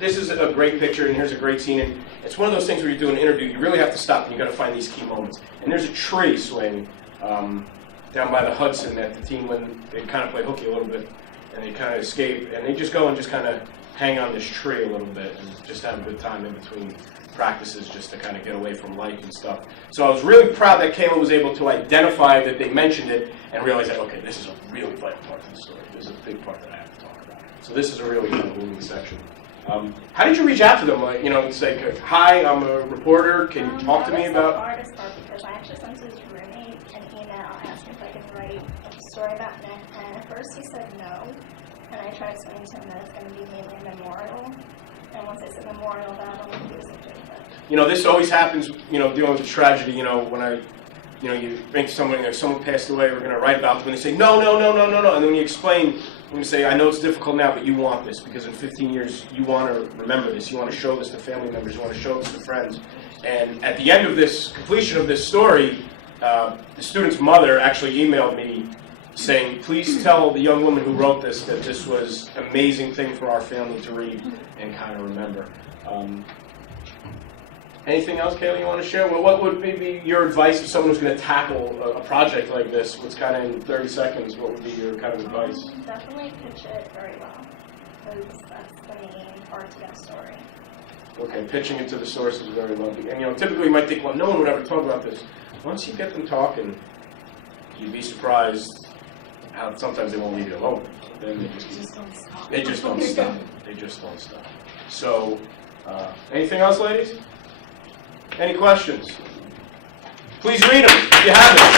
this is a great picture, and here's a great scene, and it's one of those things where you do an interview, you really have to stop, and you got to find these key moments. And there's a tree swing down by the Hudson that the team, when they kind of play hooky a little bit, and they kind of escape, and they just go and just kind of hang on this tree a little bit, and just have a good time in between practices, just to kind of get away from life and stuff. So I was really proud that Kayla was able to identify that they mentioned it, and realize that, okay, this is a really vital part of the story. This is a big part that I have to talk about. So this is a really kind of moving section. How did you reach out to them? Like, say, hi, I'm a reporter. Can you talk to me about? That was the hardest part because I actually sent his roommate an email asking if I could write a story about Nick, and at first he said no, and I tried explaining to him that it's going to be mainly a memorial, and once I said memorial, that I don't think he was okay with it. This always happens, dealing with the tragedy, when you think someone passed away, we're going to write about them, and they say, no, and then when you explain, when you say, I know it's difficult now, but you want this, because in 15 years, you want to remember this, you want to show this to family members, you want to show this to friends. And at the end of this, completion of this story, the student's mother actually emailed me saying, please tell the young woman who wrote this that this was an amazing thing for our family to read and kind of remember. Anything else, Kayla, you want to share? Well, what would be your advice to someone who's going to tackle a project like this? What's kind of in 30 seconds, what would be your kind of advice? Definitely pitch it very well, because that's the main part to get a story. Okay, pitching it to the source is very lovely. And, typically you might think, well, no one would ever talk about this. Once you get them talking, you'd be surprised how sometimes they won't leave you alone. Then they just don't stop. They just don't stop. So, anything else, ladies? Any questions? Please read them if you have them.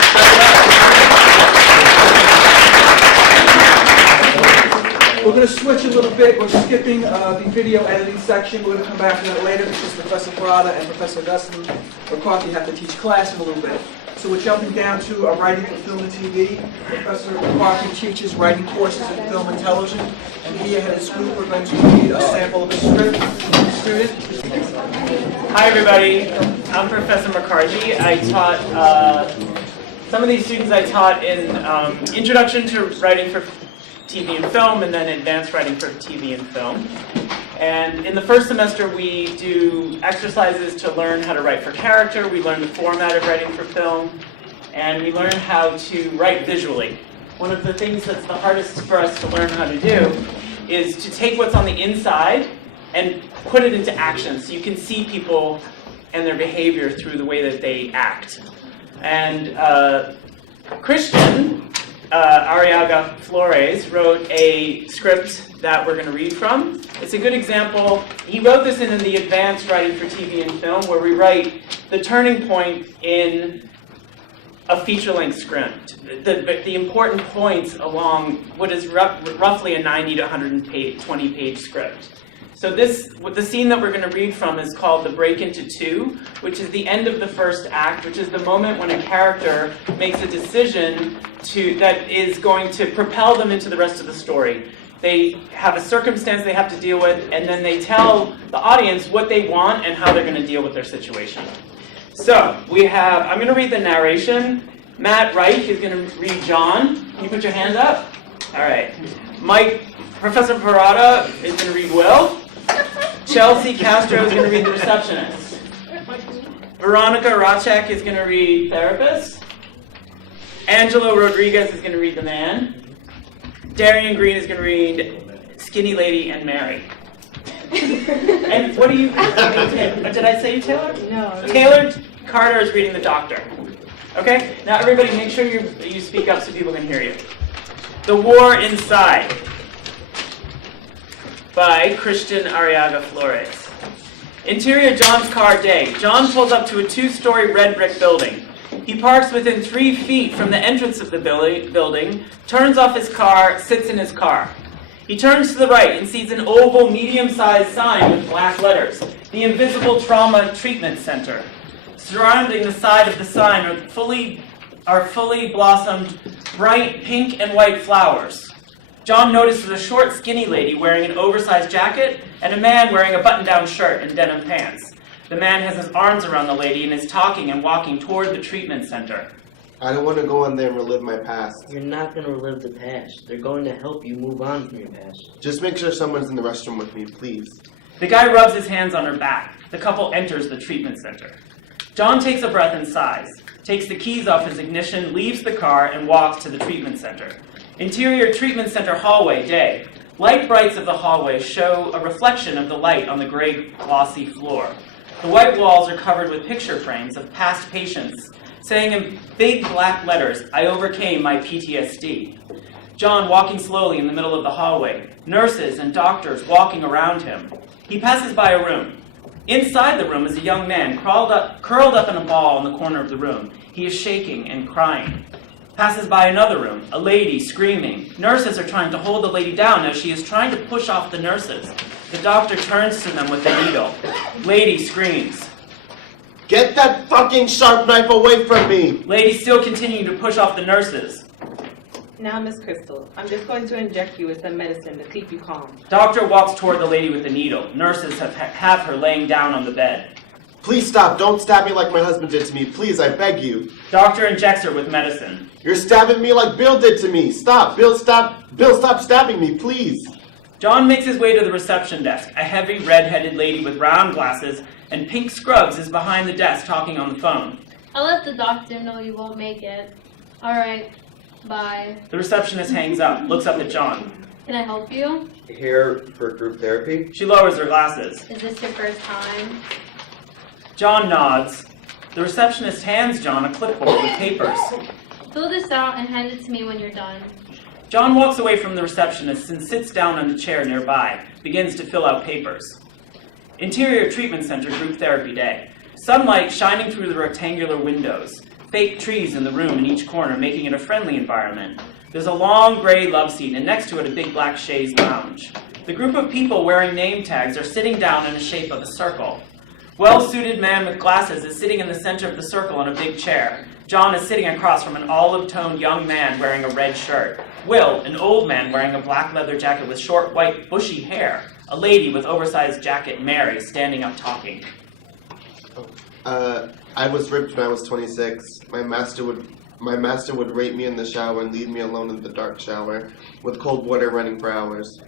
We're going to switch a little bit. We're skipping the video editing section. We're going to come back to that later because Professor Parada and Professor Dustin McCarthy have to teach class in a little bit. So we're jumping down to writing for film and TV. Professor McCarthy teaches writing courses in film and television. And here at his group, we're going to read a sample of his script. Student. Hi everybody, I'm Professor McCarthy. I taught Some of these students I taught in Introduction to Writing for TV and Film, and then Advanced Writing for TV and Film. And in the first semester, we do exercises to learn how to write for character. We learn the format of writing for film, and we learn how to write visually. One of the things that's the hardest for us to learn how to do is to take what's on the inside and put it into action, so you can see people and their behavior through the way that they act. And Christian Arriaga Flores wrote a script that we're going to read from. It's a good example. He wrote this in the Advanced Writing for TV and Film, where we write the turning point in a feature-length script, the important points along what is roughly a 90 to 120-page script. So the scene that we're going to read from is called The Break Into Two, which is the end of the first act, which is the moment when a character makes a decision that is going to propel them into the rest of the story. They have a circumstance they have to deal with, and then they tell the audience what they want and how they're going to deal with their situation. So I'm going to read the narration. Matt Reich is going to read John. Can you put your hand up? All right. Professor Parada is going to read Will. Chelsea Castro is going to read the receptionist. Veronica Racek is going to read therapist. Angelo Rodriguez is going to read the man. Darian Green is going to read Skinny Lady and Mary. And what do you... Did I say you, Taylor? No. Taylor Carter is reading the doctor. Okay? Now everybody make sure you speak up so people can hear you. The War Inside by Christian Arriaga Flores. Interior John's car day. John pulls up to a 2-story red brick building. He parks within 3 feet from the entrance of the building, turns off his car, sits in his car. He turns to the right and sees an oval, medium-sized sign with black letters, the Invisible Trauma Treatment Center. Surrounding the side of the sign are fully blossomed, bright pink and white flowers. John notices a short, skinny lady wearing an oversized jacket and a man wearing a button-down shirt and denim pants. The man has his arms around the lady and is talking and walking toward the treatment center. I don't want to go in there and relive my past. You're not going to relive the past. They're going to help you move on from your past. Just make sure someone's in the restroom with me, please. The guy rubs his hands on her back. The couple enters the treatment center. John takes a breath and sighs, takes the keys off his ignition, leaves the car, and walks to the treatment center. Interior treatment center hallway day. Light brights of the hallway show a reflection of the light on the gray, glossy floor. The white walls are covered with picture frames of past patients, saying in big black letters, "I overcame my PTSD." John walking slowly in the middle of the hallway. Nurses and doctors walking around him. He passes by a room. Inside the room is a young man curled up in a ball in the corner of the room. He is shaking and crying. Passes by another room, a lady screaming. Nurses are trying to hold the lady down as she is trying to push off the nurses. The doctor turns to them with the needle. Lady screams. Get that fucking sharp knife away from me! Lady still continuing to push off the nurses. Now, Miss Crystal, I'm just going to inject you with some medicine to keep you calm. Doctor walks toward the lady with the needle. Nurses have her laying down on the bed. Please stop. Don't stab me like my husband did to me. Please, I beg you. Doctor injects her with medicine. You're stabbing me like Bill did to me. Stop. Bill, stop stabbing me, please. John makes his way to the reception desk. A heavy, red-headed lady with round glasses and pink scrubs is behind the desk talking on the phone. I'll let the doctor know you won't make it. All right. Bye. The receptionist hangs up, looks up at John. Can I help you? Here for group therapy? She lowers her glasses. Is this your first time? John nods. The receptionist hands John a clipboard with papers. Fill this out and hand it to me when you're done. John walks away from the receptionist and sits down on a chair nearby, begins to fill out papers. Interior Treatment Center Group Therapy Day. Sunlight shining through the rectangular windows. Fake trees in the room in each corner, making it a friendly environment. There's a long gray love seat, and next to it a big black chaise lounge. The group of people wearing name tags are sitting down in the shape of a circle. Well-suited man with glasses is sitting in the center of the circle on a big chair. John is sitting across from an olive-toned young man wearing a red shirt. Will, an old man wearing a black leather jacket with short, white, bushy hair. A lady with oversized jacket, Mary, standing up talking. I was raped when I was 26. My master would My master would rape me in the shower and leave me alone in the dark shower, with cold water running for hours.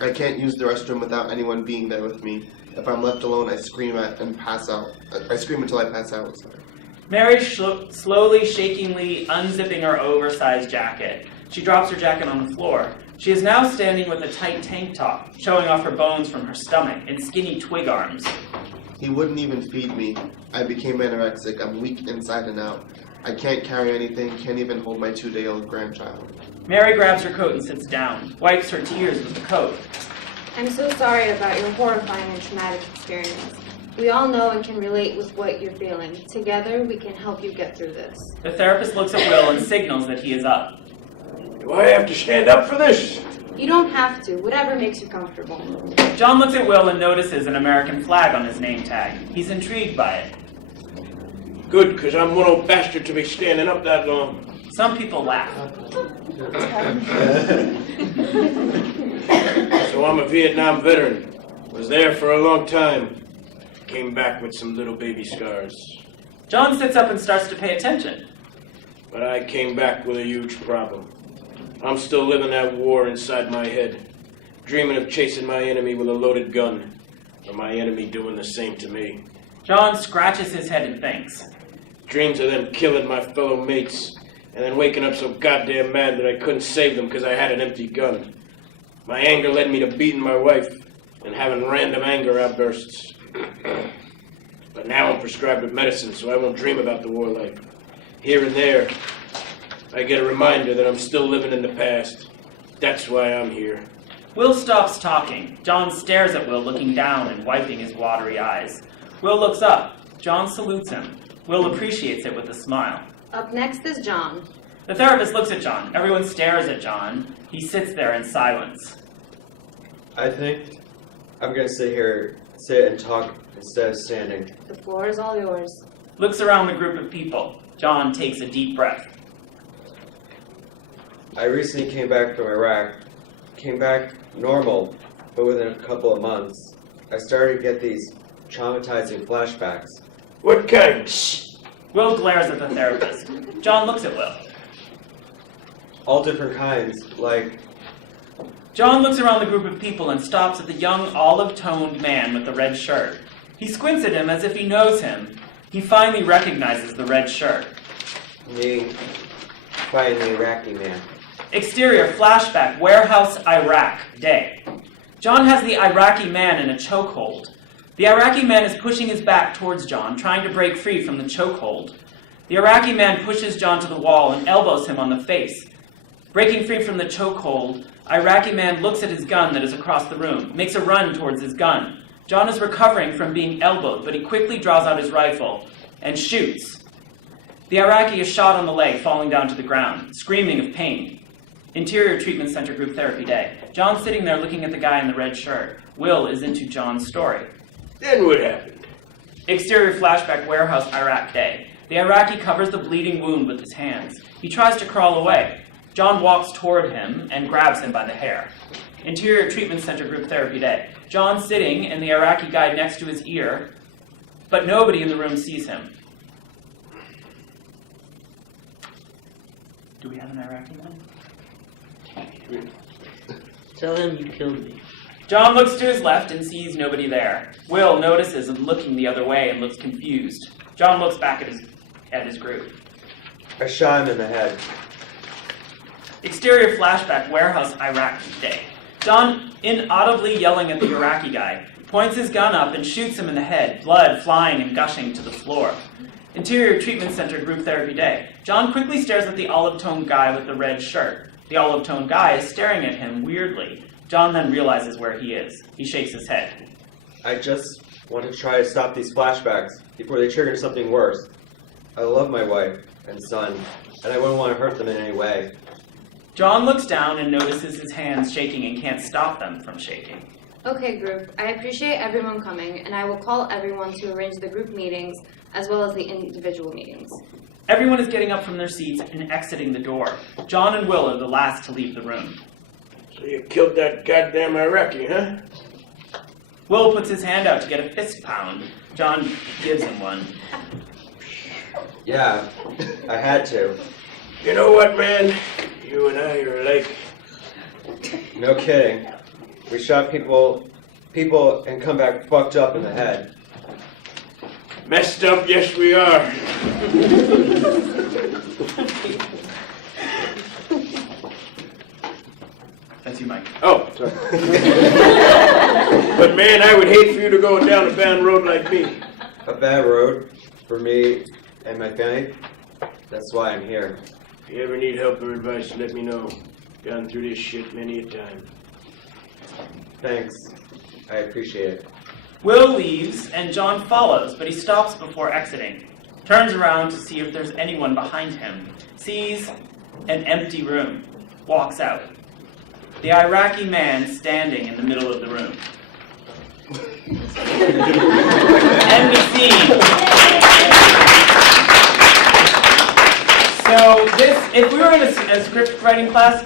I can't use the restroom without anyone being there with me. If I'm left alone, I scream and pass out. I scream until I pass out. Sorry. Mary slowly, shakingly unzipping her oversized jacket. She drops her jacket on the floor. She is now standing with a tight tank top, showing off her bones from her stomach and skinny twig arms. He wouldn't even feed me. I became anorexic. I'm weak inside and out. I can't carry anything, can't even hold my 2-day-old grandchild. Mary grabs her coat and sits down, wipes her tears with the coat. I'm so sorry about your horrifying and traumatic experience. We all know and can relate with what you're feeling. Together, we can help you get through this. The therapist looks at Will and signals that he is up. Do I have to stand up for this? You don't have to, whatever makes you comfortable. John looks at Will and notices an American flag on his name tag. He's intrigued by it. Good, because I'm one old bastard to be standing up that long. Some people laugh. So I'm a Vietnam veteran. Was there for a long time. Came back with some little baby scars. John sits up and starts to pay attention. But I came back with a huge problem. I'm still living that war inside my head, dreaming of chasing my enemy with a loaded gun, or my enemy doing the same to me. John scratches his head and thinks. Dreams of them killing my fellow mates, and then waking up so goddamn mad that I couldn't save them because I had an empty gun. My anger led me to beating my wife and having random anger outbursts. But now I'm prescribed with medicine, so I won't dream about the war life. Here and there, I get a reminder that I'm still living in the past. That's why I'm here. Will stops talking. John stares at Will, looking down and wiping his watery eyes. Will looks up. John salutes him. Will appreciates it with a smile. Up next is John. The therapist looks at John. Everyone stares at John. He sits there in silence. I think I'm going to sit and talk instead of standing. The floor is all yours. Looks around the group of people. John takes a deep breath. I recently came back from Iraq. Came back normal, but within a couple of months, I started to get these traumatizing flashbacks. What kind? Shh. Will glares at the therapist. John looks at Will. All different kinds, like... John looks around the group of people and stops at the young, olive-toned man with the red shirt. He squints at him as if he knows him. He finally recognizes the red shirt. Me, fighting the Iraqi man. Exterior flashback, warehouse, Iraq, day. John has the Iraqi man in a chokehold. The Iraqi man is pushing his back towards John, trying to break free from the chokehold. The Iraqi man pushes John to the wall and elbows him on the face. Breaking free from the chokehold, Iraqi man looks at his gun that is across the room, makes a run towards his gun. John is recovering from being elbowed, but he quickly draws out his rifle and shoots. The Iraqi is shot on the leg, falling down to the ground, screaming of pain. Interior Treatment Center Group Therapy Day. John's sitting there looking at the guy in the red shirt. Will is into John's story. Then what happened? Exterior flashback, warehouse, Iraq day. The Iraqi covers the bleeding wound with his hands. He tries to crawl away. John walks toward him and grabs him by the hair. Interior Treatment Center Group Therapy Day. John sitting and the Iraqi guy next to his ear, but nobody in the room sees him. Do we have an Iraqi man? Tell him you killed me. John looks to his left and sees nobody there. Will notices him looking the other way and looks confused. John looks back at his group. I shot him in the head. Exterior flashback, warehouse, Iraq day. John, inaudibly yelling at the Iraqi guy, points his gun up and shoots him in the head, blood flying and gushing to the floor. Interior Treatment Center Group Therapy Day. John quickly stares at the olive-toned guy with the red shirt. The olive-toned guy is staring at him weirdly. John then realizes where he is. He shakes his head. I just want to try to stop these flashbacks before they trigger something worse. I love my wife and son, and I wouldn't want to hurt them in any way. John looks down and notices his hands shaking and can't stop them from shaking. Okay, group, I appreciate everyone coming, and I will call everyone to arrange the group meetings as well as the individual meetings. Everyone is getting up from their seats and exiting the door. John and Will are the last to leave the room. So you killed that goddamn Iraqi, huh? Will puts his hand out to get a fist pound. John gives him one. Yeah, I had to. You know what, man? You and I are alike. No kidding. We shot people and come back fucked up in the head. Messed up, yes we are. That's you, Mike. Oh, sorry. But man, I would hate for you to go down a bad road like me. A bad road for me and my family. That's why I'm here. If you ever need help or advice, let me know. Gone through this shit many a time. Thanks. I appreciate it. Will leaves and John follows, but he stops before exiting. Turns around to see if there's anyone behind him. Sees an empty room. Walks out. The Iraqi man standing in the middle of the room. End of scene. So if we were in a script writing class,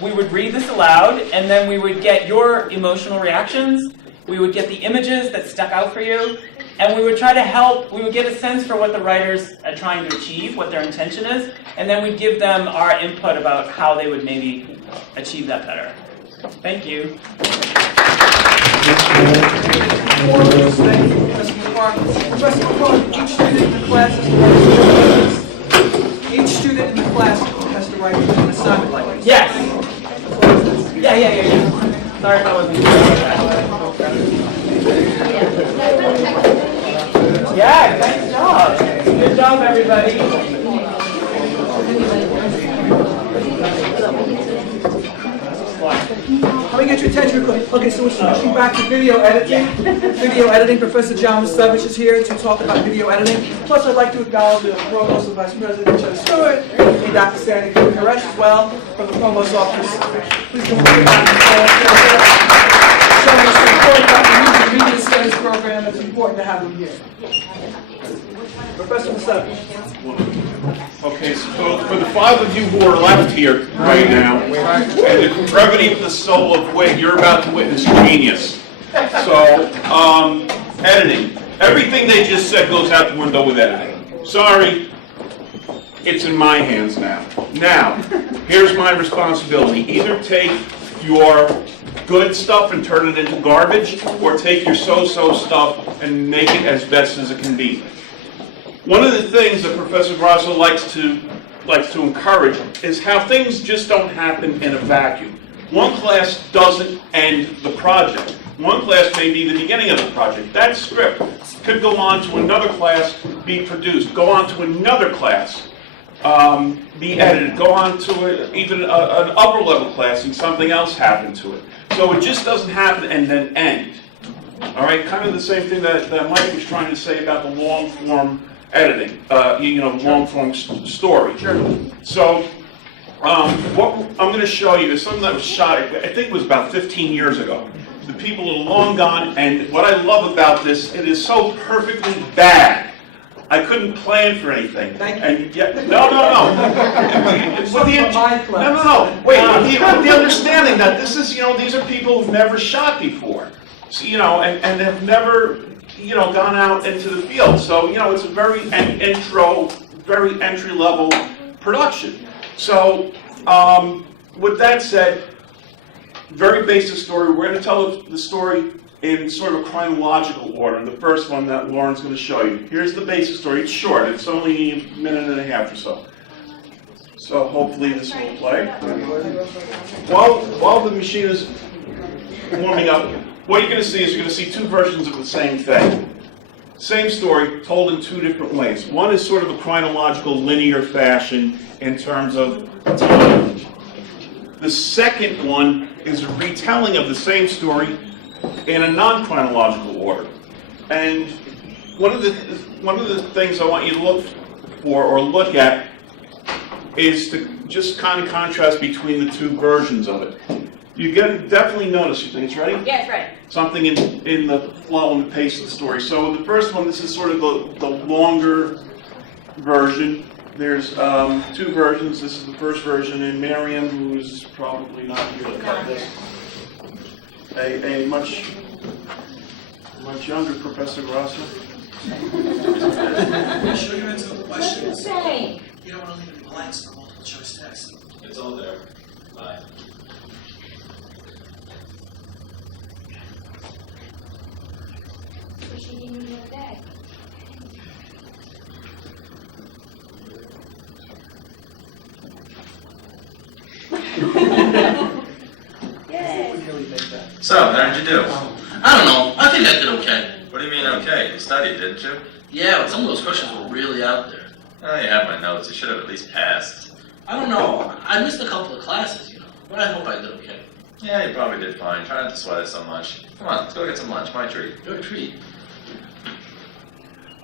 we would read this aloud, and then we would get your emotional reactions. We would get the images that stuck out for you, and we would try to help. We would get a sense for what the writers are trying to achieve, what their intention is, and then we'd give them our input about how they would maybe achieve that better. Thank you. Professor McCarthy, each student in the class has to write an assignment like this. Yes. Yeah. Sorry if I wasn't Yeah, nice job. Good job, everybody. Let me get your attention real quick. Okay, so we're switching back to video editing. Video editing, Professor John Musevich is here to talk about video editing. Plus, I'd like to acknowledge the Provost and Vice President, Chuck Stewart, and Dr. Sandy Koresh as well, from the Provost's office. Please come forward. Showing us the support about the Media Studies program. It's important to have them here. Professor Musevich. Okay, so for the 5 of you who are left here right now, and the brevity of the soul of wit, you're about to witness genius. So, editing. Everything they just said goes out the window with editing. Sorry, it's in my hands now. Now, here's my responsibility. Either take your good stuff and turn it into garbage, or take your so-so stuff and make it as best as it can be. One of the things that Professor Grasso likes to encourage is how things just don't happen in a vacuum. One class doesn't end the project. One class may be the beginning of the project. That script could go on to another class, be produced, go on to another class, be edited, go on to even an upper level class and something else happen to it. So it just doesn't happen and then end. All right, kind of the same thing that Mike was trying to say about the long form editing, long-form story. Sure. So, what I'm going to show you is something that was shot, I think it was about 15 years ago. The people are long gone, and what I love about this, it is so perfectly bad. I couldn't plan for anything. Thank you. And yet, no. With the understanding that this is, these are people who've never shot before, so, and have never, gone out into the field. So, it's a very very entry-level production. So, with that said, very basic story. We're going to tell the story in sort of a chronological order. The first one that Lauren's going to show you. Here's the basic story. It's short. It's only a minute and a half or so. So hopefully this will play. While the machine is warming up, what you're going to see is you're going to see 2 versions of the same thing. Same story, told in 2 different ways. One is sort of a chronological, linear fashion in terms of time. The second one is a retelling of the same story in a non-chronological order. And one of the things I want you to look for or look at is to just kind of contrast between the 2 versions of it. You definitely notice, you think it's ready? Yeah, it's ready. Something in the flow and the pace of the story. So the first one, this is sort of the longer version. There's 2 versions. This is the first version, and Miriam, who is probably not here to cut this, a much younger Professor Grasso. Show you answer the questions. You don't want to leave any blanks for multiple choice text. It's all there. Bye. What she gave me the other day. So, how did you do? I don't know. I think I did okay. What do you mean okay? You studied, didn't you? Yeah, but some of those questions were really out there. Oh, you have my notes. You should have at least passed. I don't know. I missed a couple of classes, but I hope I did okay. Yeah, you probably did fine. Try not to sweat it so much. Come on, let's go get some lunch. My treat. Your treat.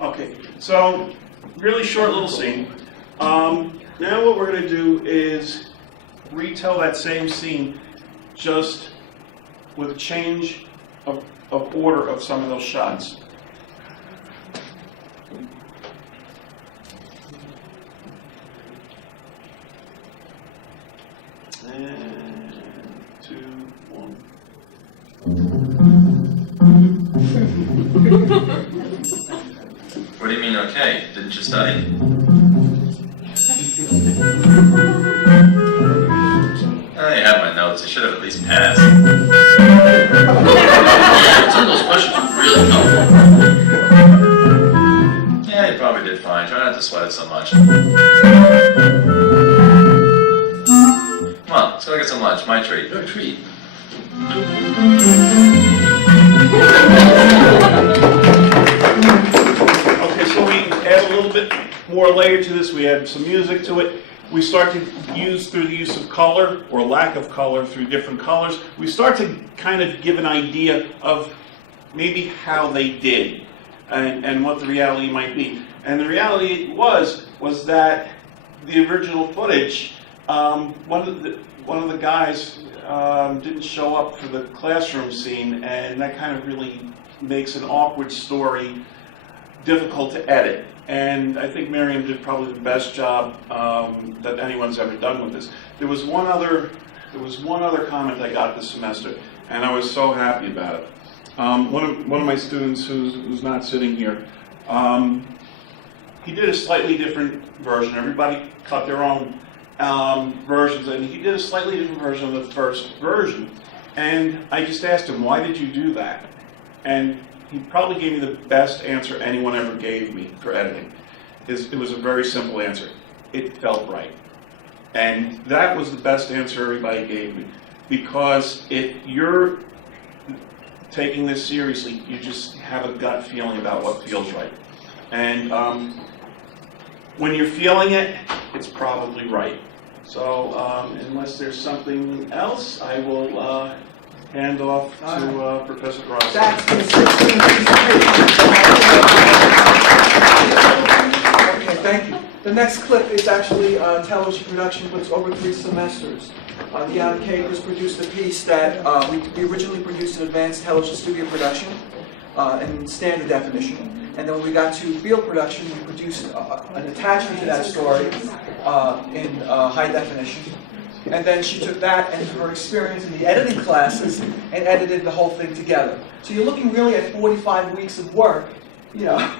Okay, so really short little scene. Now what we're going to do is retell that same scene, just with a change of order of some of those shots. And 2, 1. What do you mean okay? Didn't you study? Oh, you have my notes. You should have at least passed. Yeah, some of those questions were really tough. Yeah, you probably did fine. Try not to sweat it so much. Come on, let's go get some lunch. My treat. Your treat. Okay, so we add a little bit more layer to this. We add some music to it. We start to use, through the use of color, or lack of color, through different colors, we start to kind of give an idea of maybe how they did and what the reality might be. And the reality was that the original footage, one of the guys didn't show up for the classroom scene, and that kind of really makes an awkward story difficult to edit. And I think Miriam did probably the best job that anyone's ever done with this. There was one other comment I got this semester, and I was so happy about it. One of my students who's not sitting here, he did a slightly different version. Everybody cut their own versions, and he did a slightly different version of the first version. And I just asked him, why did you do that? And he probably gave me the best answer anyone ever gave me for editing. It was a very simple answer. It felt right. And that was the best answer everybody gave me. Because if you're taking this seriously, you just have a gut feeling about what feels right. And when you're feeling it, it's probably right. So unless there's something else, I will hand off to Professor Ross. That's the 16th. Okay, thank you. The next clip is actually a television production, but it's over 3 semesters. Deanna Capers produced a piece that we originally produced an advanced television studio production in standard definition. And then when we got to field production, we produced an attachment to that story in high definition. And then she took that and her experience in the editing classes and edited the whole thing together. So you're looking really at 45 weeks of work, you know,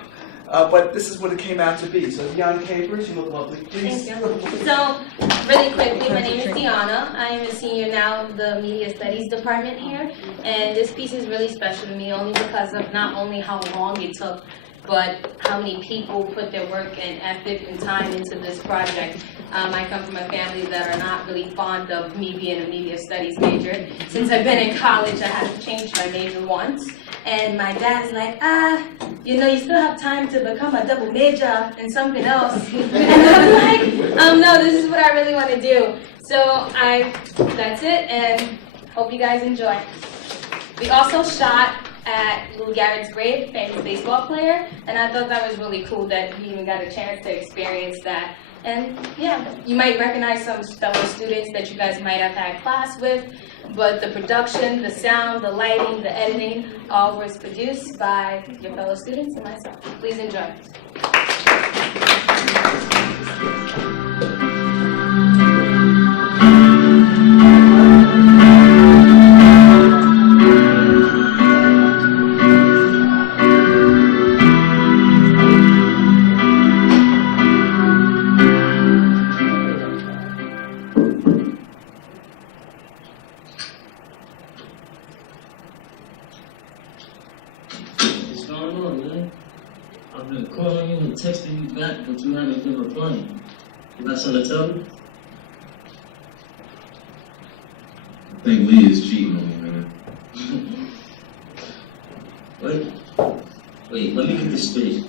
but this is what it came out to be. So Deanna Capers, you look lovely. Please. Thank you. So, really quickly, my name is Deanna. I am a senior now in the Media Studies department here. And this piece is really special to me only because of not only how long it took, but how many people put their work and effort and time into this project. I come from a family that are not really fond of me being a media studies major. Since I've been in college, I had to change my major once. And my dad's like, you know, you still have time to become a double major in something else. And I was like, no, this is what I really want to do. So that's it, and hope you guys enjoy. We also shot at Lou Gehrig's grave, famous baseball player, and I thought that was really cool that he even got a chance to experience that. And yeah, you might recognize some fellow students that you guys might have had class with, but the production, the sound, the lighting, the editing, all was produced by your fellow students and myself. Please enjoy. ain't been replying. You got something to tell me? I think Lee is cheating on me, man. Wait, let me get this straight.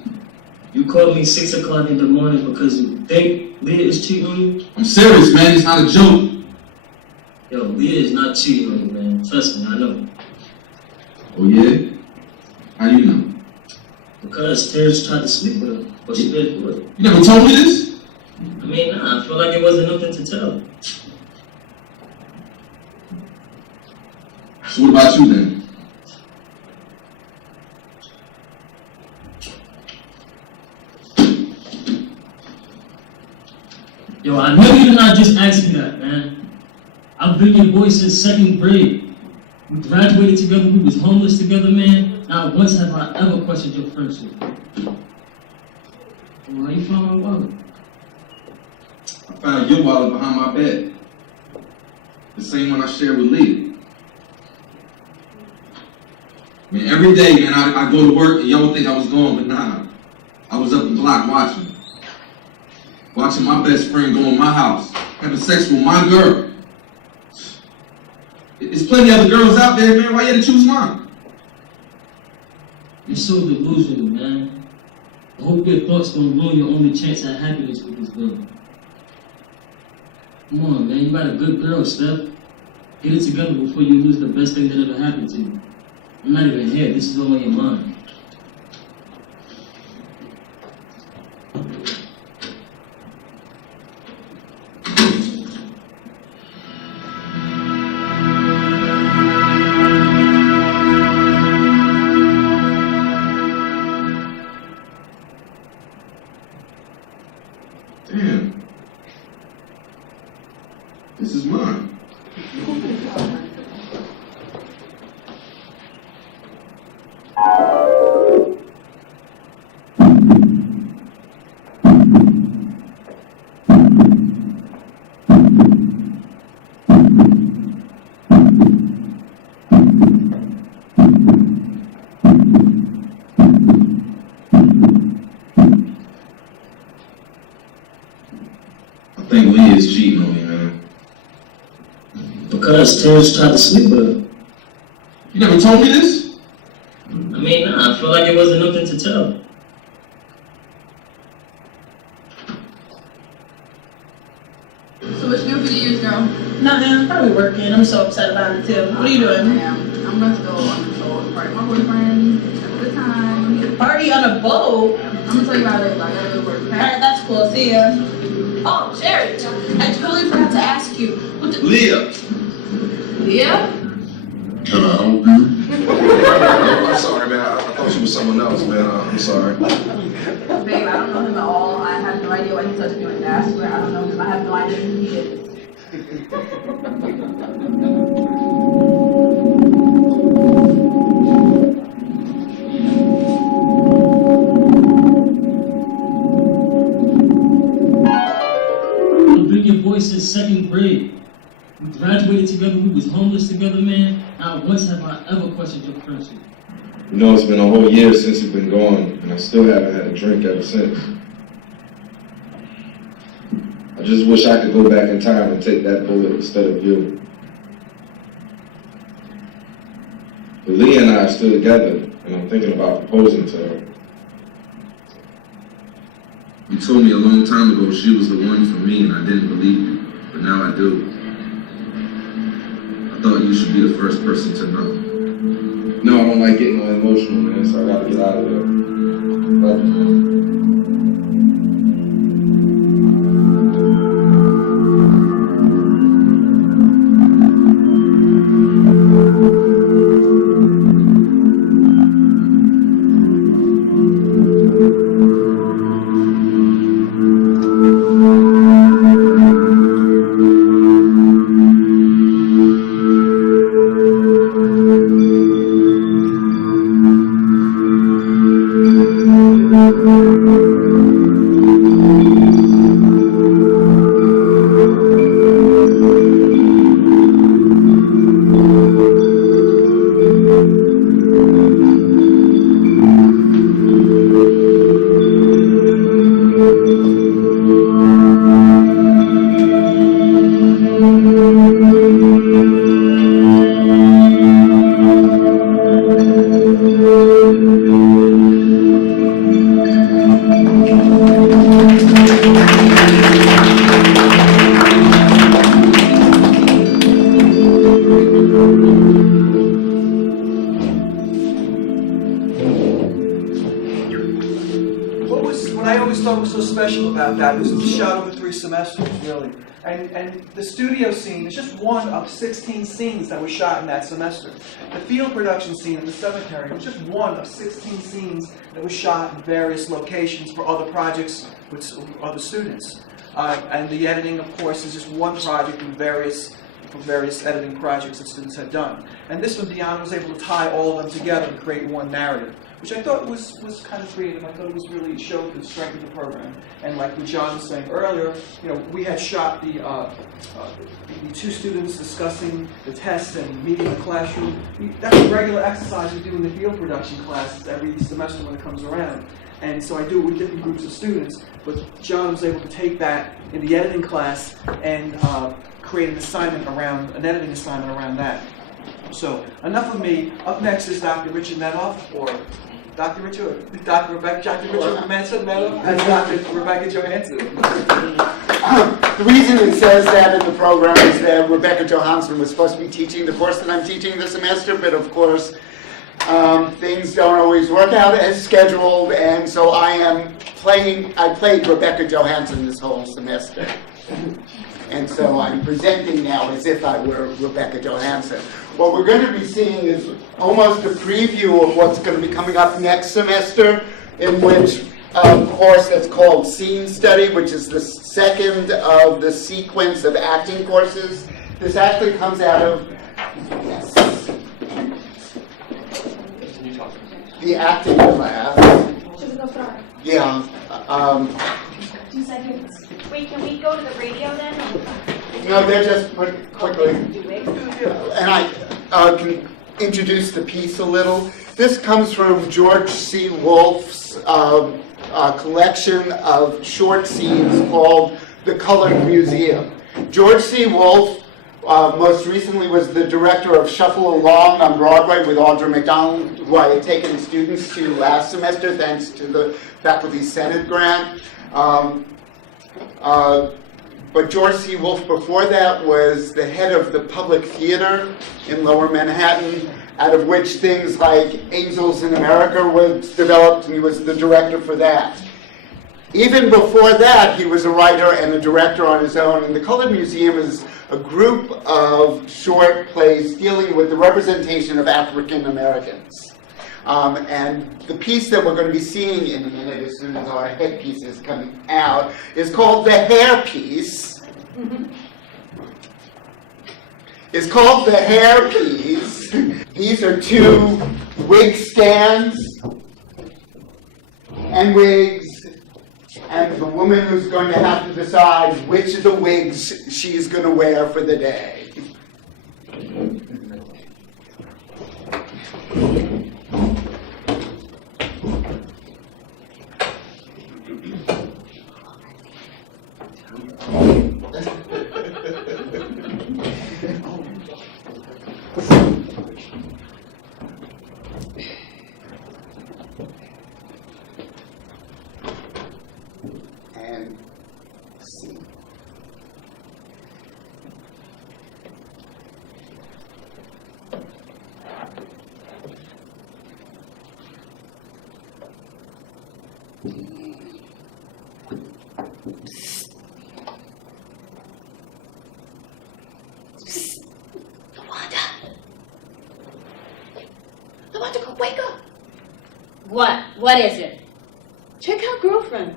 You called me 6 o'clock in the morning because you think Leah is cheating on you? I'm serious, man. It's not a joke. Yo, Leah is not cheating on you, man. Trust me, I know. Oh, yeah? How you know? Because Terrence tried to sleep with her, but she didn't do it. You never told me this? I mean, nah, I feel like it wasn't nothing to tell. So what about you then? Yo, I know you did not just ask me that, man. I've been your boy since 2nd grade. We graduated together, we was homeless together, man. Not once have I ever questioned your friendship. Well, how you found my wallet? I found your wallet behind my bed. The same one I shared with Lee. Man, every day, man, I go to work and y'all would think I was gone, but nah. I was up the block watching. Watching my best friend go in my house, having sex with my girl. There's plenty of other girls out there, man. Why you had to choose mine? You're so delusional, man. I hope your thoughts don't ruin your only chance at happiness with this girl. Come on, man. You got a good girl, Steph. Get it together before you lose the best thing that ever happened to you. I'm not even here. This is all in your mind. Damn. This is mine. I think Lee is cheating on me, man. Because Terrence tried to sleep with her. You never told me this? I mean, nah, I feel like it wasn't nothing to tell. So what's new for you, girl? Nothing, probably working. I'm so upset about it too. What are you doing? Yeah, I'm about to go on a boat party with my boyfriend. Have a good time. Party on a boat? I'm gonna tell you about it. I gotta go to work. Alright, that's cool. See ya. Oh, Sherry, I totally forgot to ask you. What the Leah. Yeah? Can I help you? I'm sorry, man. I thought you was someone else, man. I'm sorry. Babe, I don't know him at all. I have no idea why he touched me like that. I swear, I don't know him. I have no idea who he is. I've been your boy since 2nd grade. We graduated together, we was homeless together, man. Not once have I ever questioned your friendship. You know, it's been a whole year since you've been gone, and I still haven't had a drink ever since. I just wish I could go back in time and take that bullet instead of you. But Leah and I are still together, and I'm thinking about proposing to her. You told me a long time ago she was the one for me, and I didn't believe you, but now I do. I thought you should be the first person to know. No, I don't like getting all emotional, man, so I gotta get out of there. Love you, man. Thank you. special about that. It was shot over 3 semesters, really. And the studio scene is just one of 16 scenes that were shot in that semester. The field production scene at the cemetery was just one of 16 scenes that was shot in various locations for other projects with other students. And the editing, of course, is just one project in various editing projects that students had done. And this one, Deanna was able to tie all of them together and create one narrative, which I thought was kind of creative. I thought it was really showed the strength of the program. And like what John was saying earlier, we had shot the 2 students discussing the test and meeting in the classroom. That's a regular exercise we do in the field production classes every semester when it comes around. And so I do it with different groups of students, but John was able to take that in the editing class and create an editing assignment around that. So enough of me. Up next is Dr. Richard Medoff, or Dr. Richard Medoff, and Dr. Rebecca Johansson. The reason it says that in the program is that Rebecca Johansson was supposed to be teaching the course that I'm teaching this semester, but of course, things don't always work out as scheduled, and so I played Rebecca Johansson this whole semester. And so I'm presenting now as if I were Rebecca Johansson. What we're going to be seeing is almost a preview of what's going to be coming up next semester, in which course that's called Scene Study, which is the second of the sequence of acting courses. This actually comes out of the acting class. Yeah. 2 seconds. Wait, can we go to the radio then? No, they're just quickly. And I can introduce the piece a little. This comes from George C. Wolfe's collection of short scenes called The Colored Museum. George C. Wolfe most recently was the director of Shuffle Along on Broadway with Audra McDonald, who I had taken students to last semester thanks to the Faculty Senate grant. But George C. Wolfe before that was the head of the Public Theater in Lower Manhattan, out of which things like Angels in America was developed, and he was the director for that. Even before that, he was a writer and a director on his own, and the Colored Museum is a group of short plays dealing with the representation of African Americans. And the piece that we're going to be seeing in a minute, as soon as our headpiece is coming out, is called The Hair Piece. It's called The Hair Piece. These are 2 wig stands and wigs, and the woman who's going to have to decide which of the wigs she's going to wear for the day. And see. Lawanda, go wake up. What? What is it? Check out girlfriend.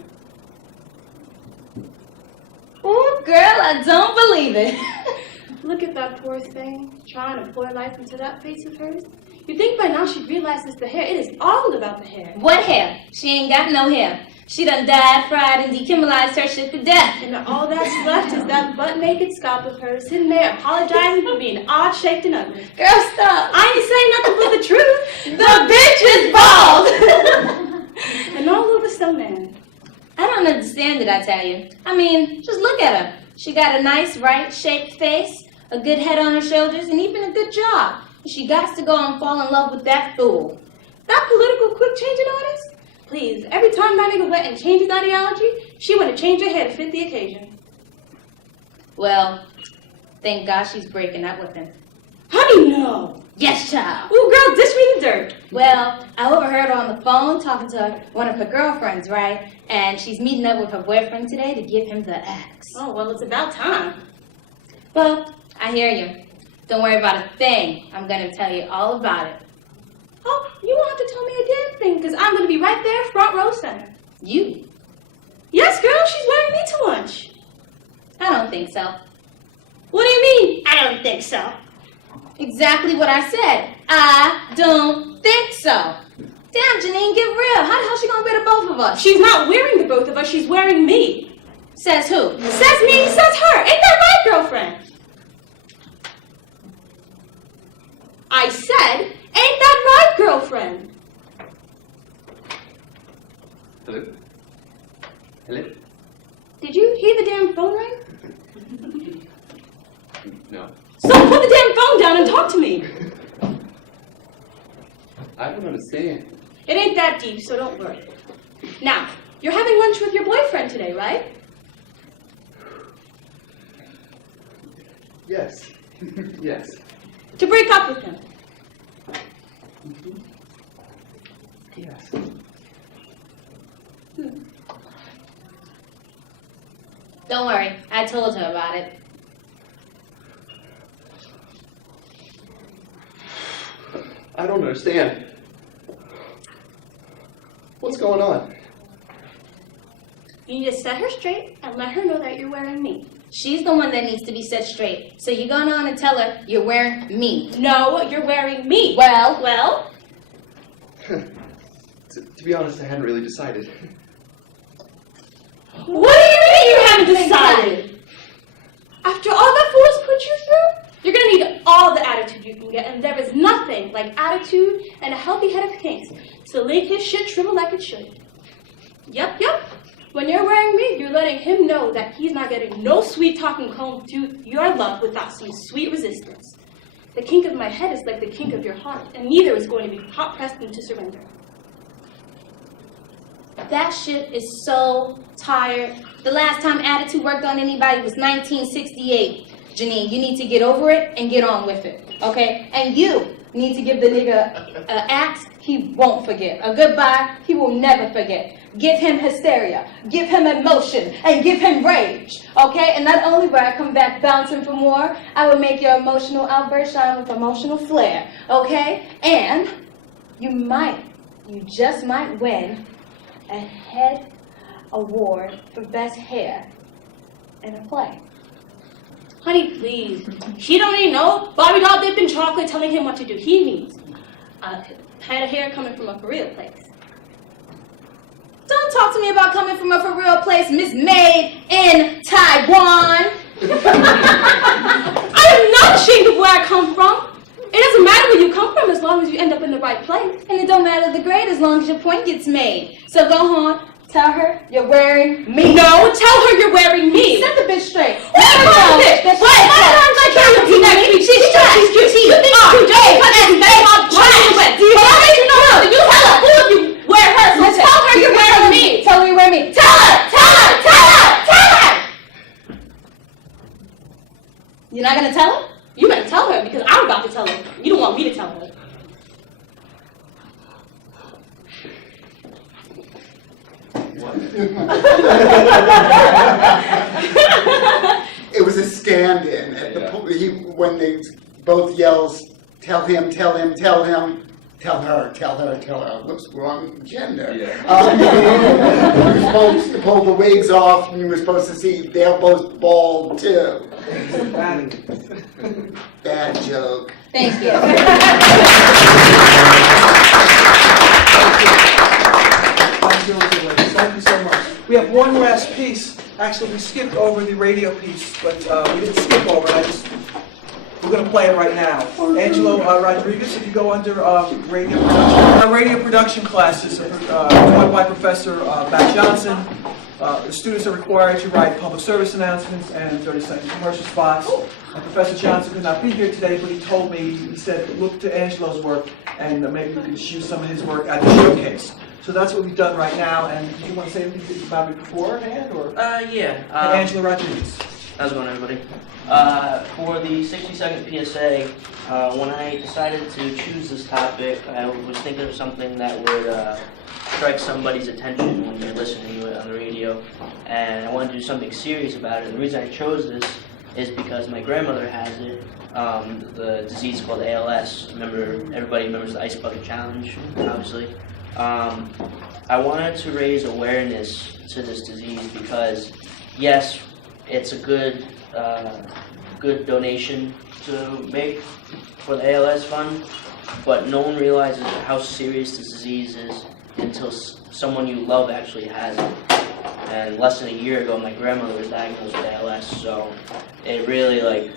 Oh, girl, I don't believe it. Look at that poor thing, trying to pour life into that face of hers. You think by now she'd realize it's the hair. It is all about the hair. What hair? She ain't got no hair. She done dyed, fried, and decriminalized her shit to death. And all that's left is that butt-naked scalp of hers sitting there apologizing for being odd-shaped and ugly. Girl, stop. I ain't saying nothing but the truth. The bitch is bald. And all over so mad. I don't understand it, I tell you. I mean, just look at her. She got a nice, right-shaped face, a good head on her shoulders, and even a good job. She got to go and fall in love with that fool. That political quick-changing artist? Please, every time that nigga went and changed his ideology, she would have changed her hair to fit the occasion. Well, thank God she's breaking up with him. Honey, no. Yes, child. Ooh, girl, dish me the dirt. Well, I overheard her on the phone talking to one of her girlfriends, right? And she's meeting up with her boyfriend today to give him the axe. Oh, well, it's about time. Well, I hear you. Don't worry about a thing. I'm gonna tell you all about it. Oh, you won't have to tell me a damn thing, because I'm going to be right there, front row center. You? Yes, girl, she's wearing me to lunch. I don't think so. What do you mean, I don't think so? Exactly what I said. I don't think so. Damn, Janine, get real. How the hell she gonna wear the both of us? She's not wearing the both of us, she's wearing me. Says who? Says me, says her. Ain't that right, girlfriend? I said, ain't that right, girlfriend? Hello? Hello? Did you hear the damn phone ring? No. So put the damn phone down and talk to me. I don't understand. It ain't that deep, so don't worry. Now, you're having lunch with your boyfriend today, right? Yes. Yes. To break up with him. Yes. Don't worry, I told her about it. I don't understand. What's going on? You need to set her straight and let her know that you're wearing me. She's the one that needs to be set straight. So you go on and tell her you're wearing me. No, you're wearing me. Well? To be honest, I hadn't really decided. What do you mean you haven't decided? After all that fool's put you through, you're gonna need all the attitude you can get, and there is nothing like attitude and a healthy head of kinks to make his shit shrivel like it should. Yep. When you're wearing me, you're letting him know that he's not getting no sweet talking comb to your love without some sweet resistance. The kink of my head is like the kink of your heart, and neither is going to be hot-pressed into surrender. That shit is so tired. The last time attitude worked on anybody was 1968. Janine, you need to get over it and get on with it, okay? And you need to give the nigga an axe he won't forget. A goodbye he will never forget. Give him hysteria, give him emotion, and give him rage, okay? And not only will I come back bouncing for more, I will make your emotional outburst shine with emotional flair, okay? And you just might win a head award for best hair in a play. Honey, please. She don't need no Barbie doll dipped in chocolate telling him what to do. He needs a head of hair coming from a for real place. Don't talk to me about coming from a for real place, Miss Made in Taiwan. I am not ashamed of where I come from. It doesn't matter where you come from as long as you end up in the right place. And it don't matter the grade as long as your point gets made. So go on, tell her you're wearing me. No, tell her you're wearing me. Set the bitch straight. Tell her you're wearing me. Tell her. You're not gonna tell her? You better tell her because I'm about to tell her. You don't want me to tell her. It was a stand-in at the when they both yells, tell him, tell her. Looks wrong gender. Yeah. You were supposed to pull the wigs off, and you were supposed to see they're both bald too. Bad joke. Thank you. Thank you so much. We have one last piece. Actually, we skipped over the radio piece, but we didn't skip over it. We're going to play it right now. Angelo Rodriguez, if you go under radio production. Our radio production classes are taught by Professor Matt Johnson. The students are required to write public service announcements and 30-second commercial spots. Professor Johnson could not be here today, but he told me, he said, look to Angelo's work, and maybe we could use some of his work at the showcase. So that's what we've done right now, and do you want to say anything about it beforehand, or? Yeah. Angelo Rodriguez. How's it going, everybody? For the 60-second PSA, when I decided to choose this topic, I was thinking of something that would strike somebody's attention when they're listening to it on the radio, and I wanted to do something serious about it. And the reason I chose this is because my grandmother has it. The disease called ALS. Everybody remembers the Ice Bucket Challenge, obviously. I wanted to raise awareness to this disease because, yes, it's a good donation to make for the ALS fund, but no one realizes how serious this disease is until someone you love actually has it. And less than a year ago, my grandmother was diagnosed with ALS, so it really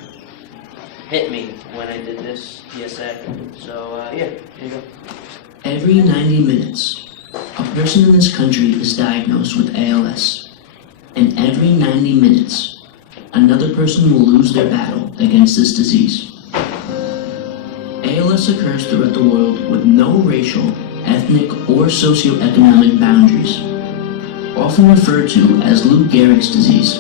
hit me when I did this PSA. So yeah, here you go. Every 90 minutes, a person in this country is diagnosed with ALS. And every 90 minutes, another person will lose their battle against this disease. ALS occurs throughout the world with no racial, ethnic, or socioeconomic boundaries. Often referred to as Lou Gehrig's disease,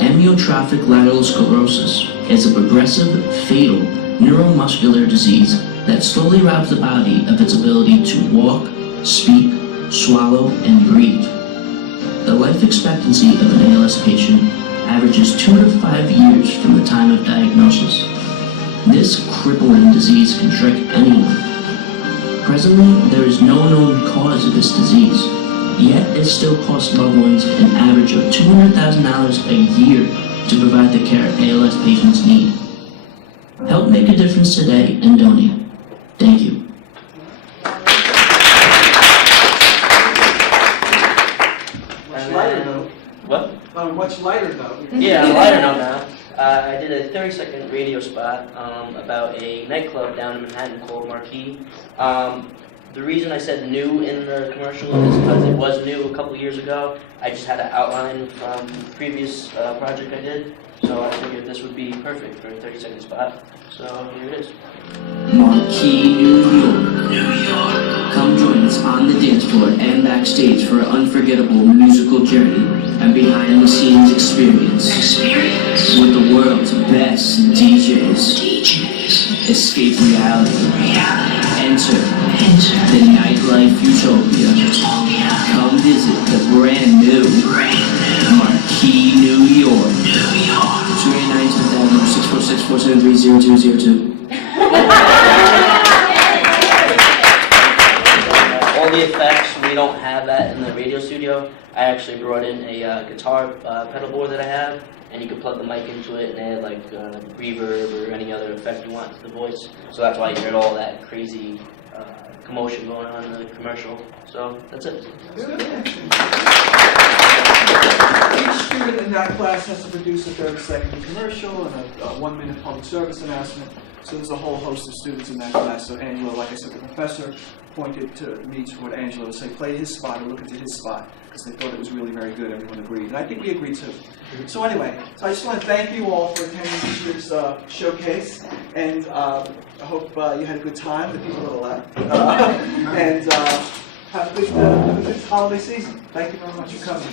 amyotrophic lateral sclerosis is a progressive, fatal neuromuscular disease that slowly robs the body of its ability to walk, speak, swallow, and breathe. The life expectancy of an ALS patient averages 2 to 5 years from the time of diagnosis. This crippling disease can strike anyone. Presently, there is no known cause of this disease, yet it still costs loved ones an average of $200,000 a year to provide the care ALS patients need. Help make a difference today and donate. Thank you. Much lighter note. What? On a much lighter note. Yeah, on a lighter note now. I did a 30-second radio spot about a nightclub down in Manhattan called Marquee. The reason I said new in the commercial is because it was new a couple years ago. I just had an outline from the previous project I did, so I figured this would be perfect for a 30-second spot. So here it is. Marquee, New York. Come join us on the dance floor and backstage for an unforgettable musical journey and behind-the-scenes experience. With the world's best DJs. Escape reality. Enter the nightlife utopia. Come visit the brand new Marquee, New York. 289 Smith Avenue, 646-473-0202. All the effects, we don't have that in the radio studio. I actually brought in a guitar pedal board that I have, and you can plug the mic into it and add reverb or any other effect you want to the voice. So that's why you heard all that crazy commotion going on in the commercial. So that's it. Each student in that class has to produce a 30-second commercial and a 1-minute public service announcement. So there's a whole host of students in that class. So Angelo, like I said, the professor pointed to me toward Angelo to say, play his spot or look into his spot, because they thought it was really very good. Everyone agreed. And I think we agreed too. So anyway, so I just want to thank you all for attending this year's showcase. And I hope you had a good time, the people that are left. And have a good holiday season. Thank you very much for coming.